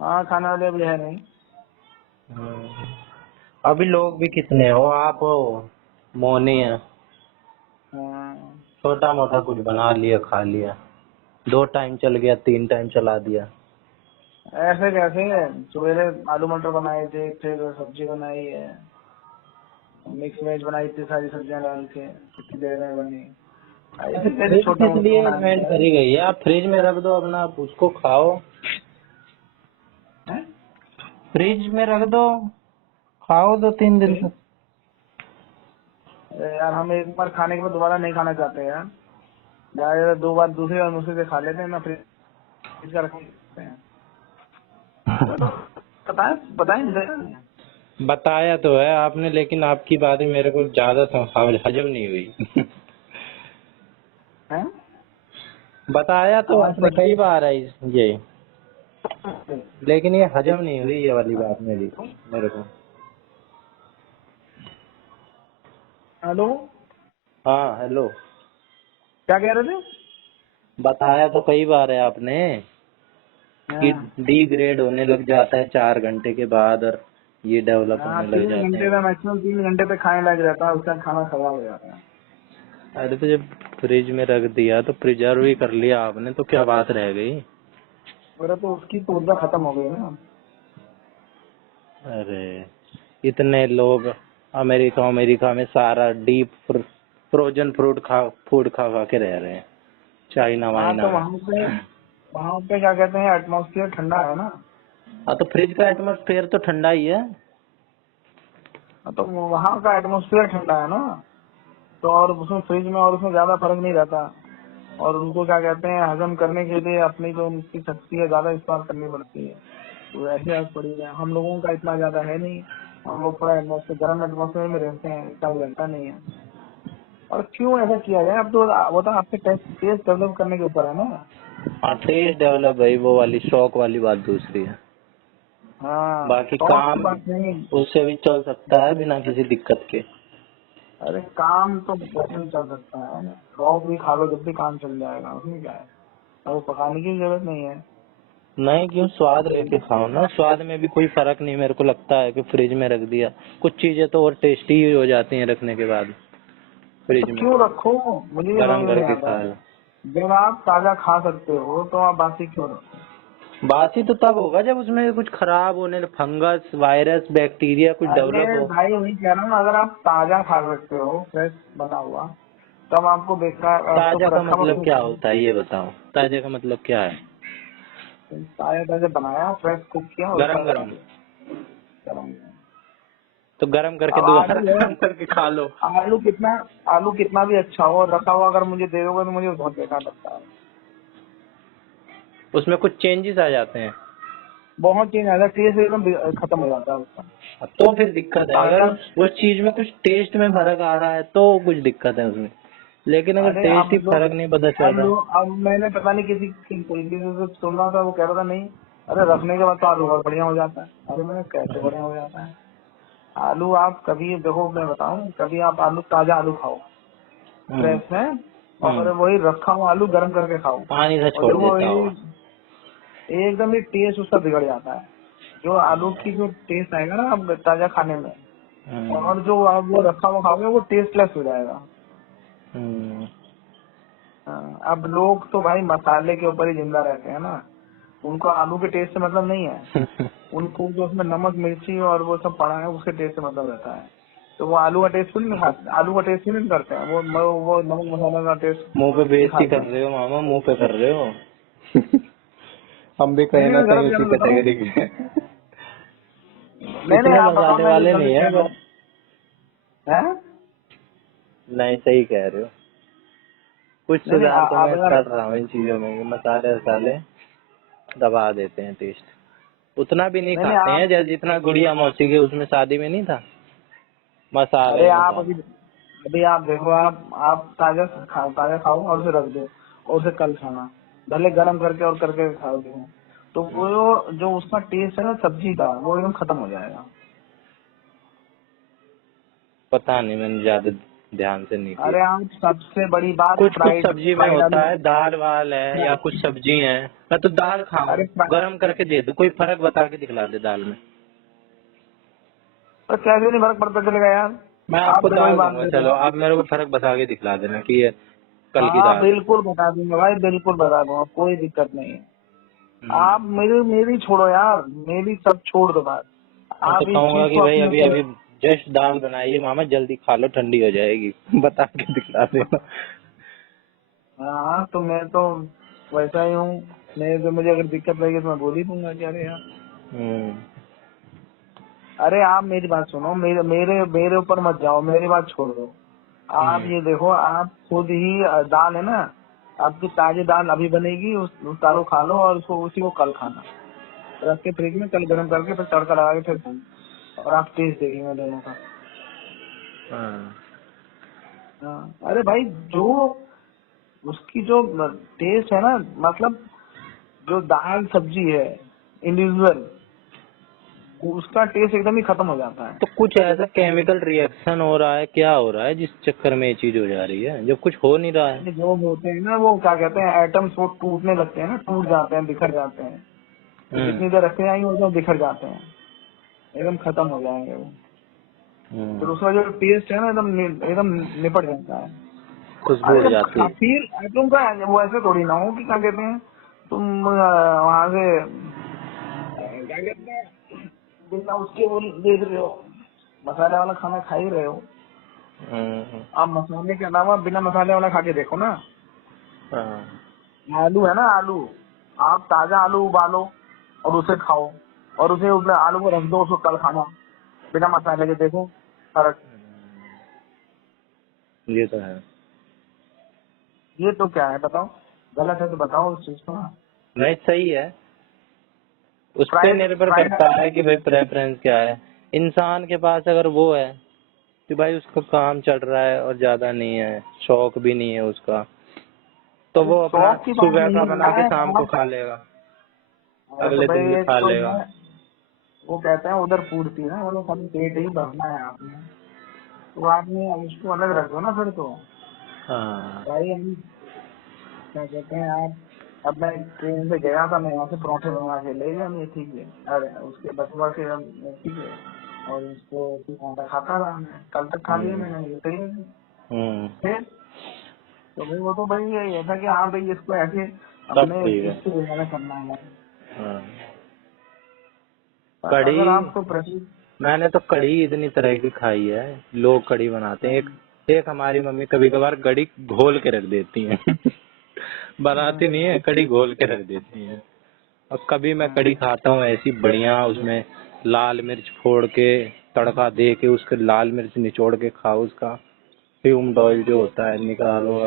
हाँ, खाने वाले अभी है नहीं। अभी लोग भी कितने हो, आप हो, मोनी है, हाँ, छोटा मोटा कुछ बना लिया खा लिया, 2 टाइम चल गया, 3 टाइम चला दिया। ऐसे कैसे, सवेरे आलू मटर बनाए थे, फिर सब्जी बनाई है, मिक्स वेज बनाई, इतनी सारी सब्जियां डाल के कितनी देर में बनी। ऐसे कैसे फ्रिज छोटा किस मोटा लिए बना इन्वेंट दिया करी गई है? आप फ्रिज में रख दो अपना, आप उसको खाओ, है? फ्रिज में रख दो, खाओ 2-3 दिन तक। अरे यार, हम एक बार खाने के बाद दोबारा नहीं खाना चाहते यार, ज्यादा 2 बार दूसरी बार मुझसे से खा लेते हैं ना, फ्रिज का रख सकते हैं। वो तो बताए नहीं बताया तो है आपने, लेकिन आपकी बातें मेरे को ज्यादा हजम नहीं हुई। है। बताया तो आवाज आपने कट कई बार है ये, रही। लेकिन ये हजम नहीं हुई ये वाली बात मेरी, मेरे को। हेलो, हाँ हेलो। क्या कह रहे थे? बताया तो कई बार है आपने कि हाँ डिग्रेड होने लग जाता है 4 घंटे के बाद, और ये डेवलप हाँ, होने लग 3 जाते घंटे हैं का वो। मैक्सिमम 3 घंटे पे खाने लग जाता है, उसका खाना खराब हो जाता है। अरे तो जब फ्रिज में रख दिया तो प्रिजर्व ही कर लिया आपने, तो क्या बात रह गई? मेरा तो उसकी तो ऊर्जा खत्म हो गई ना। अरे इतने लोग अमेरिका अमेरिका में सारा डीप फ्रोजन फूड खा खा के रह रहे हैं, चाइना हाँ वाइना तो में। वहाँ पे क्या कहते हैं, एटमॉस्फेयर ठंडा है ना। हाँ तो फ्रिज का एटमोसफेयर तो ठंडा ही है। तो वहाँ का एटमॉस्फेयर ठंडा है ना, तो और उसमें फ्रिज में और उसमें ज्यादा फर्क नहीं रहता। और उनको क्या कहते हैं, हजम करने के लिए अपनी जो उनकी शक्ति है ज्यादा इस्तेमाल करनी पड़ती है, तो ऐसे आग पड़ी है। हम लोगों का इतना ज्यादा है नहीं, हम लोग थोड़ा एटमॉस्फेयर गर्म एटमॉस्फेयर में रहते हैं, इतना बनता नहीं है। और क्यों ऐसा किया जाए, अब तो वो तो आपके टेस्ट डेवलप करने के ऊपर है ना। हाँ टेस्ट डेवलप भाई, वो वाली शौक वाली बात दूसरी है, हाँ, बाकी शौक की काम बात नहीं। उससे भी चल सकता है बिना किसी दिक्कत के। अरे काम तो कैसे नहीं चल सकता है, शौक भी खा लो जब भी काम चल जाएगा, उसमें क्या है, और वो पकाने की जरूरत नहीं है। नहीं, क्यों, स्वाद लेके खाओ ना, स्वाद में भी कोई फर्क नहीं मेरे को लगता है कि फ्रिज में रख दिया, कुछ चीजें तो और टेस्टी ही हो जाती हैं रखने के बाद तो फ्रिज में, क्यों रखो, मुझे ये गरम समझ नहीं करके आता। खाओ। जब आप ताजा खा सकते हो तो आप बासी क्यों रखो? बासी तो तब होगा जब उसमें कुछ खराब होने, फंगस वायरस बैक्टीरिया कुछ अरे डेवलप हो। भाई वही कह रहा हूँ, अगर आप ताजा खा सकते हो फ्रेश बना हुआ, तब आपको बेकार, आपको ताजा का रखा हुआ मतलब क्यों क्या खाना? होता है ये बताओ, ताजा का मतलब क्या है? ताजा ताजा बनाया, फ्रेश कुक किया और गरम ताजा गरम, दिया। तो गरम करके अब दोबारा आलू है, गरम करके खा लो। आलू कितना भी अच्छा हो और रखा हुआ अगर मुझे दे दोगे तो मुझे बहुत बेकार लगता है। उसमें कुछ चेंजेस आ जाते हैं। बहुत चीज ऐसा टेस्ट एकदम खत्म हो जाता है उसका। तो फिर दिक्कत है, अगर उस चीज में कुछ टेस्ट में फर्क आ रहा है तो कुछ दिक्कत है उसमें, लेकिन अगर अरे टेस्ट अब ही लोग फर्क नहीं पता चल रहा। अब मैंने पता नहीं किसी से सुन रहा था, वो कह रहा था नहीं, अरे रखने के बाद तो आलू और बढ़िया हो जाता है। अरे मैंने कैसे बढ़िया हो जाता है? आलू आप कभी देखो, मैं बताऊं, कभी आप आलू ताजा आलू खाओ हम्म। फ्रेश है, और वही रखा हुआ आलू गर्म करके खाओ, पानी से और छोड़ देखो देता होगा। एकदम ही टेस्ट उसका बिगड़ जाता है। जो आलू की जो टेस्ट आएगा ना अब ताजा खाने में, हम्म। और जो आप वो रखा हुआ खाओगे वो टेस्टलेस हो जाएगा। हम्म। हाँ, अब लोग तो भाई मसाले के ऊपर ही जिंदा रहते हैं ना, उनको आलू के टेस्ट से मतलब नहीं है। उनको जो उसमें नमक मिर्ची और वो सब पड़ा है उसके टेस्ट से मतलब रहता है। तो वो आलू का टेस्ट नहीं खाते, आलू का टेस्ट नहीं करते हैं, वो नमक मसाला का टेस्ट मुंह पे बेइज्जती दिखाते कर हैं। रहे हो मामा, मुंह पे कर रहे हो। हम भी नहीं कहीं नहीं, ना मैं कहीं गलत उसी गलत बताऊँ? कैटेगरी के हैं। नहीं नहीं, इतने आप बताओ मसाले मैं वाले नहीं गलत है कह रहा पर। हूँ? हैं? नहीं, सही कह रहे हो। कुछ नहीं नहीं, सुधार तो आप मैं अगर कर रहा हूँ इन चीजों में कि मसाले वसाले दबा देते हैं टेस्ट। उतना भी नहीं नहीं नहीं खाते हैं आप, जैसे जितना गुड़िया मौसी के उसमें शादी में नहीं था, मसाले अरे ही आप मसाले। अभी आप देखो, आप ताजा खाओ और उसे रख दो और उसे कल खाना, भले गर्म करके और करके खाओगे, तो वो जो उसका टेस्ट है ना सब्जी का, वो एकदम खत्म हो जाएगा। पता नहीं, मैंने ज्यादा ध्यान से नहीं अरे किया। आप सबसे बड़ी बात कुछ कुछ फ्राइड सब्जी में फ्राइड होता आलू। है, दाल वाल है या कुछ सब्जी है, मैं तो दाल खाऊं अरे गरम करके दे दो, कोई फर्क बता के दिखला दे दाल में। तो कैसे नहीं फर्क पड़ता चलेगा यार? मैं आप आपको तो वही दाल बात दूंगा, दे रहे चलो हो। आप मेरे को फर्क बता के दिखला देना कि ये कल की हाँ दाल है। बिल्कुल बता दूंगा भाई, बिल्कुल बता दूंगा, कोई दिक्कत नहीं है। हम्म। आप मेरी छोड़ो यार, मेरी सब छोड़ दो बात। मैं तो आप इस कहूंगा चीज कि को भाई अपने अभी ऊपर, अभी जस्ट दाल बनाइए मामा, जल्दी खा लो, ठंडी हो जाएगी। बता के दिखला देना। हाँ तो मैं तो वैसा ही हूँ। मैं तो, मुझे अगर दिक्कत लगी तो मैं बोल ही दूंगा कि अरे यार, हम्म। अरे आप मेरी बात सुनो, मेरे मेरे मेरे ऊपर मत जाओ, मेरी बात छोड़ दो। आप हम्म। ये देखो, आप खुद ही दाल है ना, आपकी ताजी दाल अभी बनेगी, उस दाल को खा लो और उसको उसी को कल खाना, रख के फ्रिज में, कल गर्म करके फिर तड़का लगा के फिर खाना, और आप टेस्ट देखेंगे दोनों का। हाँ। हाँ, अरे भाई जो उसकी जो टेस्ट है ना, मतलब जो दाल सब्जी है इंडिविजुअल, उसका टेस्ट एकदम ही खत्म हो जाता है। तो कुछ ऐसा केमिकल रिएक्शन हो रहा है, क्या हो रहा है जिस चक्कर में ये चीज हो जा रही है, जब कुछ हो नहीं रहा है। ये जो होते हैं ना, वो क्या कहते हैं, एटम्स वो टूटने लगते हैं ना, टूट जाते हैं, बिखर जाते हैं। तो हम्म। जितनी देर रखे जाएंगे उतना बिखर जाते हैं, एकदम खत्म हो जाएंगे वो। फिर हम्म। उसका जो टेस्ट है ना, एकदम निपट जाता है। खुशबू अरे उड़ जब जाती है। फिर तुम का वो ऐसे थोड़ी ना हो कि क्या कहते हैं, तुम वहाँ से क्या कहते हैं, बिना उसके वो देख रहे हो, मसाले वाला खाना खा ही रहे हो। हम्म। आप मसाले के अलावा बिना मसाले वाला खा के देखो ना। हाँ। आलू है ना, आलू, आप ताजा आलू उबालो और उसे खाओ, और उसे उसमें आलू को रख दो, उसको कल खाना बिना मसाले के, देखो फर्क। ये तो है। ये तो क्या है बताओ? गलत है तो बताओ उस चीज को ना। नहीं, सही है। उस पे फ्राइड निर्भर फ्राइड करता है कि भाई प्रेफरेंस क्या है। इंसान के पास अगर वो है कि भाई उसका काम चल रहा है और ज्यादा नहीं है, शौक भी नहीं है उसका, तो अरे वो अपना शौक की बात सुबह का नहीं बना के है शाम को आप। खा लेगा, अरे तो अगले दिन भी भाई एक खा तो लेगा। है, वो कहते हैं उधर पूर्ति ना, वो लोग खाली पेट ही भरना है आपने, तो आपने अब इसको अलग रख दो ना फिर तो। हाँ। भाई हम क्या कहते हैं, आप, अब मैं ट्रेन से गया था, मैं यहाँ से पराठे बनवा के ले गया मैं, ठीक है, अरे उसके बचवा के ठीक है, और उसको पराठा खाता रहा मैं, कल तक खा लिया हम्म। मैंने, ये सही है। हम्म। फिर तो भाई वो तो भाई ये था कि हाँ भाई इसको ऐसे सब अपने ठीक है। इससे गुजारा करना है। हाँ। पर अगर कढ़ी, आपको प्रति, मैंने तो कढ़ी इतनी तरह की खाई है। लोग कढ़ी बनाते हैं, एक एक हमारी मम्मी कभी कभार कढ़ी घोल के रख देती है। बनाती नहीं है, कढ़ी घोल के रख देती है। और कभी मैं कढ़ी खाता हूँ ऐसी बढ़िया, उसमें लाल मिर्च फोड़ के तड़का दे के उसके लाल मिर्च निचोड़ के खाओ, उसका फ्यूम्ड ऑयल जो होता है निकालो,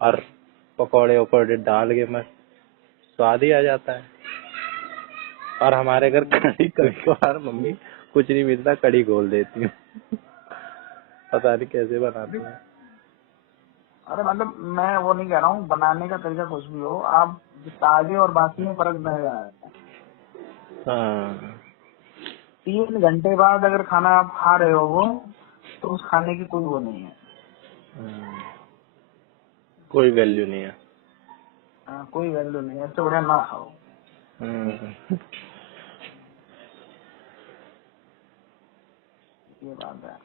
और पकौड़े वकौड़े डाल के मैं, स्वाद ही आ जाता है। और हमारे घर कढ़ी कभी कभार मम्मी कुछ नहीं मिलता कढ़ी घोल देती हूँ। पता नहीं कैसे बनाती है। अरे मतलब मैं वो नहीं कह रहा हूँ, बनाने का तरीका कुछ भी हो, आप ताजे और बासी में फर्क नहीं आ जाता। हाँ 3 घंटे बाद अगर खाना आप खा रहे हो वो, तो उस खाने की कोई वो नहीं है। कोई वैल्यू नहीं है। कोई वैल्यू नहीं है, इससे बढ़िया ना खाओ। ये बात है।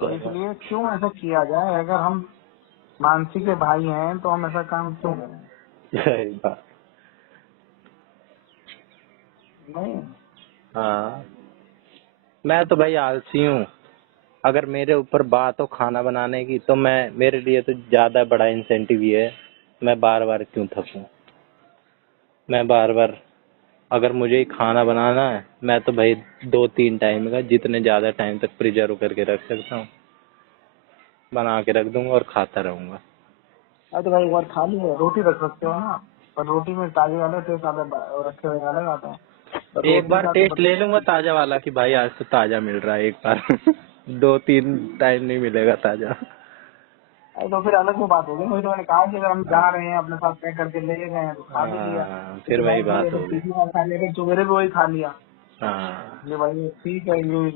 तो इसलिए क्यों ऐसा किया जाए, अगर हम मानसी के भाई हैं तो हम ऐसा काम क्यों करें? सही बात। नहीं हाँ मैं तो भाई आलसी हूँ। अगर मेरे ऊपर बात हो खाना बनाने की तो मैं मेरे लिए तो ज्यादा बड़ा इंसेंटिव ये है, मैं बार बार क्यों थकूं। मैं बार बार अगर मुझे ही खाना बनाना है मैं तो भाई 2-3 टाइम का जितने ज्यादा टाइम तक प्रिजर्व करके रख सकता हूँ बना के रख दूंगा और खाता रहूंगा। तो भाई एक बार खा लिया, रोटी रख सकते हो ना, पर रोटी में ताजे वाले टेस्ट आता, रखे हुए अलग आता है। पर एक रोटी बार का तो टेस्ट पता ले ही लूंगा है। ताजा वाला कि भाई आज तो ताजा मिल रहा है एक बार 2-3 टाइम नहीं मिलेगा ताजा। अरे तो फिर अलग वो बात होगी। वही तो मैंने कहा कि अगर हम जा रहे हैं अपने साथ पैक करके ले गए हैं तो खा भी लिया, फिर तो वही भाई बात अगर होगी। तीसरी बार खा लिया, सवेरे भी वही खा लिया, हाँ ये भाई ठीक है, ये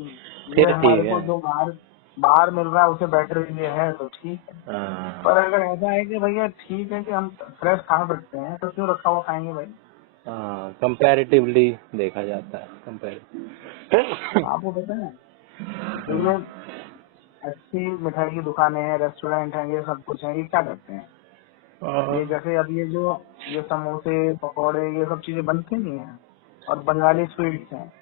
फिर हमारे ठीक को है। जो बाहर बाहर मिल रहा है उसे बेटर ये है तो ठीक है। हाँ पर अगर ऐसा है कि भैया ठीक है कि हम फ्रेश खा सकते हैं, तो क्यों रखा हुआ खाएंगे भाई? हाँ कंपैरेटिवली देखा जाता है कंपैरेटिव। आपको पता है जो लोग अच्छी मिठाई की दुकानें हैं, रेस्टोरेंट हैं, ये सब कुछ है, ये क्या करते हैं? ये जैसे अब ये समोसे पकौड़े ये सब चीजें बनती नहीं है, और बंगाली स्वीट्स हैं,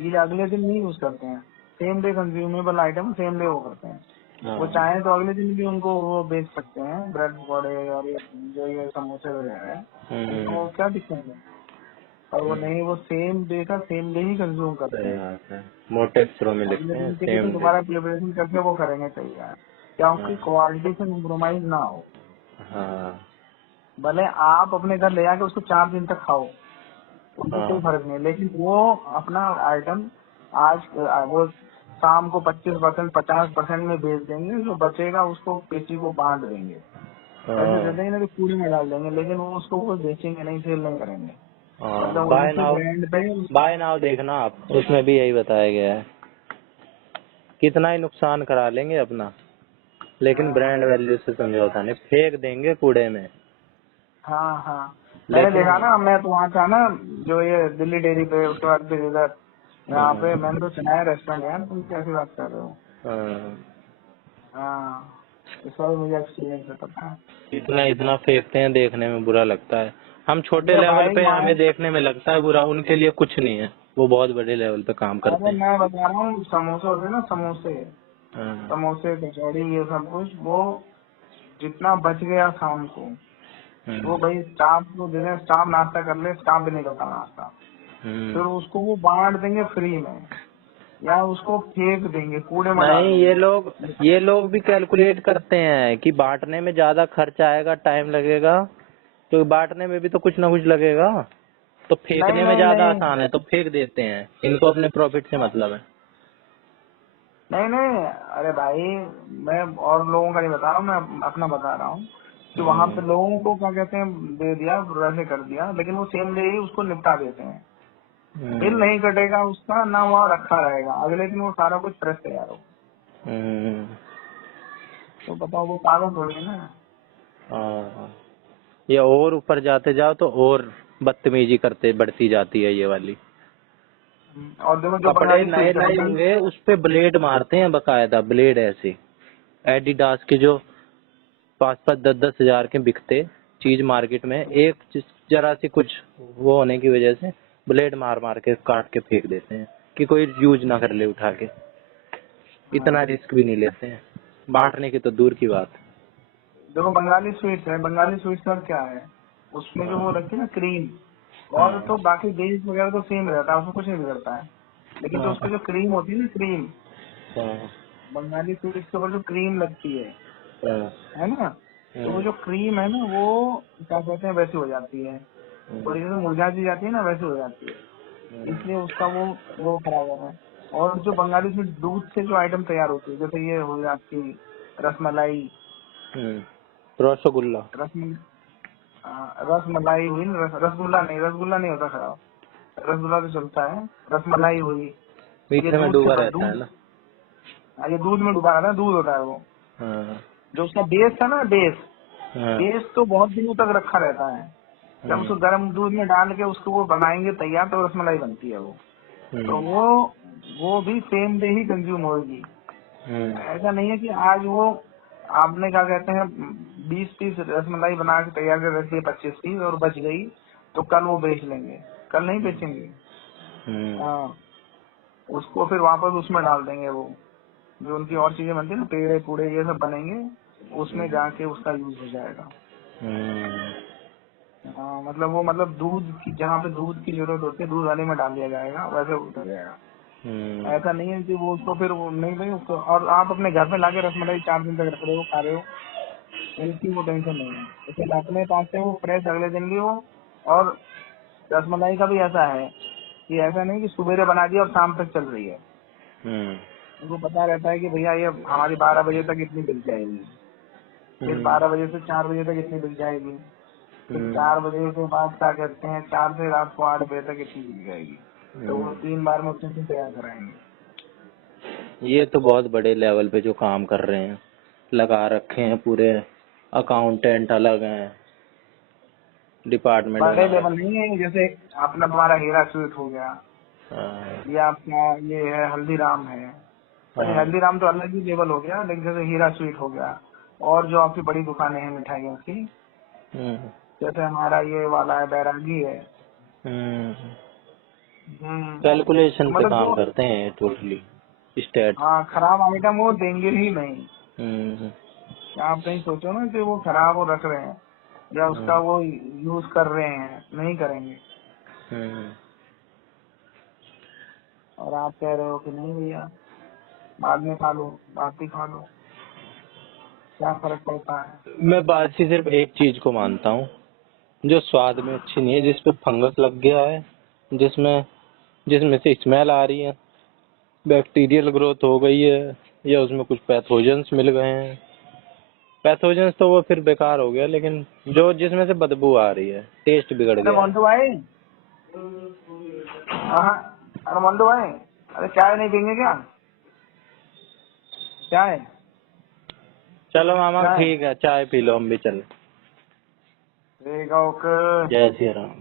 ये अगले दिन नहीं यूज करते हैं। Same day consumable item same day वो करते हैं। वो चाहे तो अगले दिन भी उनको वो बेच सकते हैं, ब्रेड पकौड़े और ये समोसे वगैरह है, उनको क्या दिक्कत है? और वो नहीं, वो सेम डे का सेम डे ही कंज्यूम करते सही हैं। बात है। मोटे अक्षरों में अगले लिखते हैं दिन के लिए तो सेम डे। दोबारा प्रिपरेशन करके वो करेंगे तैयार, क्या उसकी क्वालिटी से कॉम्प्रोमाइज ना हो। हाँ भले आप अपने घर ले आके उसको 4 दिन तक खाओ, उनको कोई हाँ फर्क नहीं, लेकिन वो अपना आइटम आज वो शाम को 25% 50% में बेच देंगे, जो बचेगा उसको किसी को बांट देंगे, पैसे दे देंगे, नहीं तो कूड़े में डाल देंगे, लेकिन वो उसको वो बेचेंगे नहीं, सेल नहीं करेंगे। मतलब बाय उनके नाउ। ब्रांड पे बाय नाउ देखना आप उसमें भी यही बताया गया है कितना ही नुकसान करा लेंगे अपना लेकिन ब्रांड वैल्यू से समझौता नहीं फेंक देंगे कूड़े में। हाँ हाँ मैंने लेकिन देखा ना, मैं तो वहाँ था ना, जो ये दिल्ली डेयरी पे, उसके बाद फिर इधर यहाँ पे मैंने तो सुना है रेस्टोरेंट। यार तुम कैसी बात कर रहे हो? हाँ इस बार मुझे एक्सपीरियंस है, पता है। इतना इतना फेंकते हैं देखने में बुरा लगता है। हम छोटे ये लेवल भाई पे वहाँ, हमें देखने में लगता है बुरा उनके लिए कुछ नहीं है वो बहुत बड़े लेवल पे काम करते अरे हैं। मैं बता रहा हूँ, समोसे होते हैं ना, समोसे हाँ, समोसे कचौड़ी ये सब कुछ, वो जितना बच गया शाम को, वो भाई स्टाफ को दे दें, स्टाफ नाश्ता कर ले, स्टाफ भी नहीं करता नाश्ता, फिर उसको वो बांट देंगे फ्री में, या उसको फेंक देंगे, कूड़े में डाल नहीं देंगे। ये लोग भी कैलकुलेट करते हैं कि बांटने में ज्यादा खर्चा आएगा टाइम लगेगा तो बांटने में भी तो कुछ ना कुछ लगेगा तो नहीं फेंकने में नहीं ज्यादा नहीं आसान है तो फेंक देते हैं इनको अपने प्रॉफिट से मतलब है। नहीं नहीं, अरे भाई मैं और लोगों का नहीं बता रहा हूँ, मैं अपना बता रहा हूँ कि वहाँ पे लोगों को क्या कहते हैं, दे दिया, वैसे कर दिया, लेकिन वो सेम डे ही उसको निपटा देते हैं। बिल नहीं कटेगा उसका, ना वहाँ रखा रहेगा, अगले दिन वो सारा कुछ फ्रेश तैयार हो। तो बताओ वो पागल थोड़ी है ना। ये और ऊपर जाते जाओ तो और बदतमीजी करते बढ़ती जाती है ये वाली। और देखो जो कपड़े बंगाली नए स्वीट है नए भाई, होंगे उस पे ब्लेड मारते हैं बकायदा ब्लेड ऐसे एडिडास के जो 5-5 10-10 हजार के बिकते चीज मार्केट में एक जरा सी कुछ वो होने की वजह से ब्लेड मार मार के काट के फेंक देते हैं कि कोई यूज ना कर ले उठा के। इतना रिस्क भी नहीं लेते हैं बांटने की तो दूर की बात। देखो बंगाली स्वीट्स है, बंगाली स्वीट्स का क्या है, उसमें जो वो रखते हैं ना क्रीम, और तो बाकी बेस वगैरह तो सेम रहता है, उसमें कुछ नहीं बिगड़ता है, लेकिन जो उसकी जो क्रीम होती है ना, क्रीम बंगाली स्वीट्स के ऊपर जो क्रीम लगती है ना, तो वो जो क्रीम है ना, वो क्या कहते हैं वैसी हो जाती है, और जैसे मुरझा सी जाती है ना वैसे हो जाती है, इसलिए उसका वो खराब हो रहा है। और जो बंगाली में दूध से जो आइटम तैयार होती है, जैसे ये हो जाती रसमलाई, रसगुल्ला। रसमलाई हुई ना, रसगुल्ला नहीं होता खराब, रसगुल्ला तो चलता है। रसमलाई हुई, ये मीठे में दूध डूबा से रहता है ना। ये दूध में डुबा रहता है, दूध होता है वो। हाँ। जो उसका बेस था ना, हाँ। बेस तो बहुत दिनों तक रखा रहता है। जब उसको गर्म दूध में डाल के उसको वो बनाएंगे तैयार, तो रसमलाई बनती है वो। तो वो भी सेम डे ही कंज्यूम होगी। ऐसा नहीं है कि आज वो आपने क्या कहते हैं 20 पीस रसमलाई बना के तैयार कर रखी है, 25 पीस, और बच गई तो कल वो बेच लेंगे, कल नहीं बेचेंगे। हाँ, उसको फिर वापस उसमें डाल देंगे, वो जो उनकी और चीजें बनती है ना, पेड़े पूड़े ये सब बनेंगे, उसमें जाके उसका यूज हो जाएगा। हाँ, मतलब दूध की जहाँ पे दूध की जरूरत होती है दूध वाले में डाल दिया जाएगा, वैसे हो जाएगा। ऐसा नहीं है कि वो उसको फिर वो नहीं भाई उसको, और आप अपने घर में लाके रसमलाई 4 दिन तक रख रहे हो, खा रहे हो, इसकी वो टेंशन नहीं है। इसे अपने पास से वो फ्रेश अगले दिन भी हो। और रसमलाई का भी ऐसा है कि ऐसा नहीं कि सुबह बना दिया और शाम तक चल रही है। उनको पता रहता है कि भैया ये हमारी 12 बजे तक इतनी बिक जाएगी, फिर 12 बजे से 4 बजे तक इतनी बिक जाएगी, फिर 4 बजे के बाद क्या कहते हैं 4 से रात को 8 बजे तक इतनी बिक जाएगी। तो वो 3 बार में उससे तैयार कराएंगे। ये तो बहुत बड़े लेवल पे जो काम कर रहे हैं, लगा रखे हैं पूरे, अकाउंटेंट अलग हैं, डिपार्टमेंट बड़े बना लेवल रखे नहीं है, जैसे अपना तुम्हारा हीरा स्वीट हो गया, हैं। ये आपका ये है हल्दीराम है। अरे हाँ। हल्दीराम तो अलग ही लेवल हो गया, लेकिन जैसे हीरा स्वीट हो गया, और जो आपकी बड़ी दुकानें हैं मिठाइयों की, जैसे हमारा ये वाला है बैरागी है। कैलकुलेशन पे मतलब काम जो करते हैं टोटली स्टेट। हाँ खराब आइटम वो देंगे ही नहीं। आप नहीं सोचो ना कि वो खराब वो रख रहे हैं या उसका वो यूज कर रहे हैं, नहीं करेंगे। और आप कह रहे हो कि नहीं भैया बाद में खा लो, बात ही खा लो, क्या फर्क पड़ता है। मैं बासी सिर्फ एक चीज को मानता हूँ, जो स्वाद में अच्छी नहीं है, जिसपे फंगस लग गया है, जिसमें जिसमें से स्मेल आ रही है, बैक्टीरियल ग्रोथ हो गई है, या उसमें कुछ पैथोजेंस मिल गए हैं। पैथोजेंस तो वो फिर बेकार हो गया, लेकिन जो जिसमें से बदबू आ रही है, टेस्ट बिगड़ अरे गया है। मोन्टू भाई, हाँ, अरे मोन्टू भाई, अरे चाय नहीं पीएंगे क्या? चाय चलो मामा चाय ठीक है, चाय पी लो, हम भी चले। ठीक है, ओके। जय श्री राम।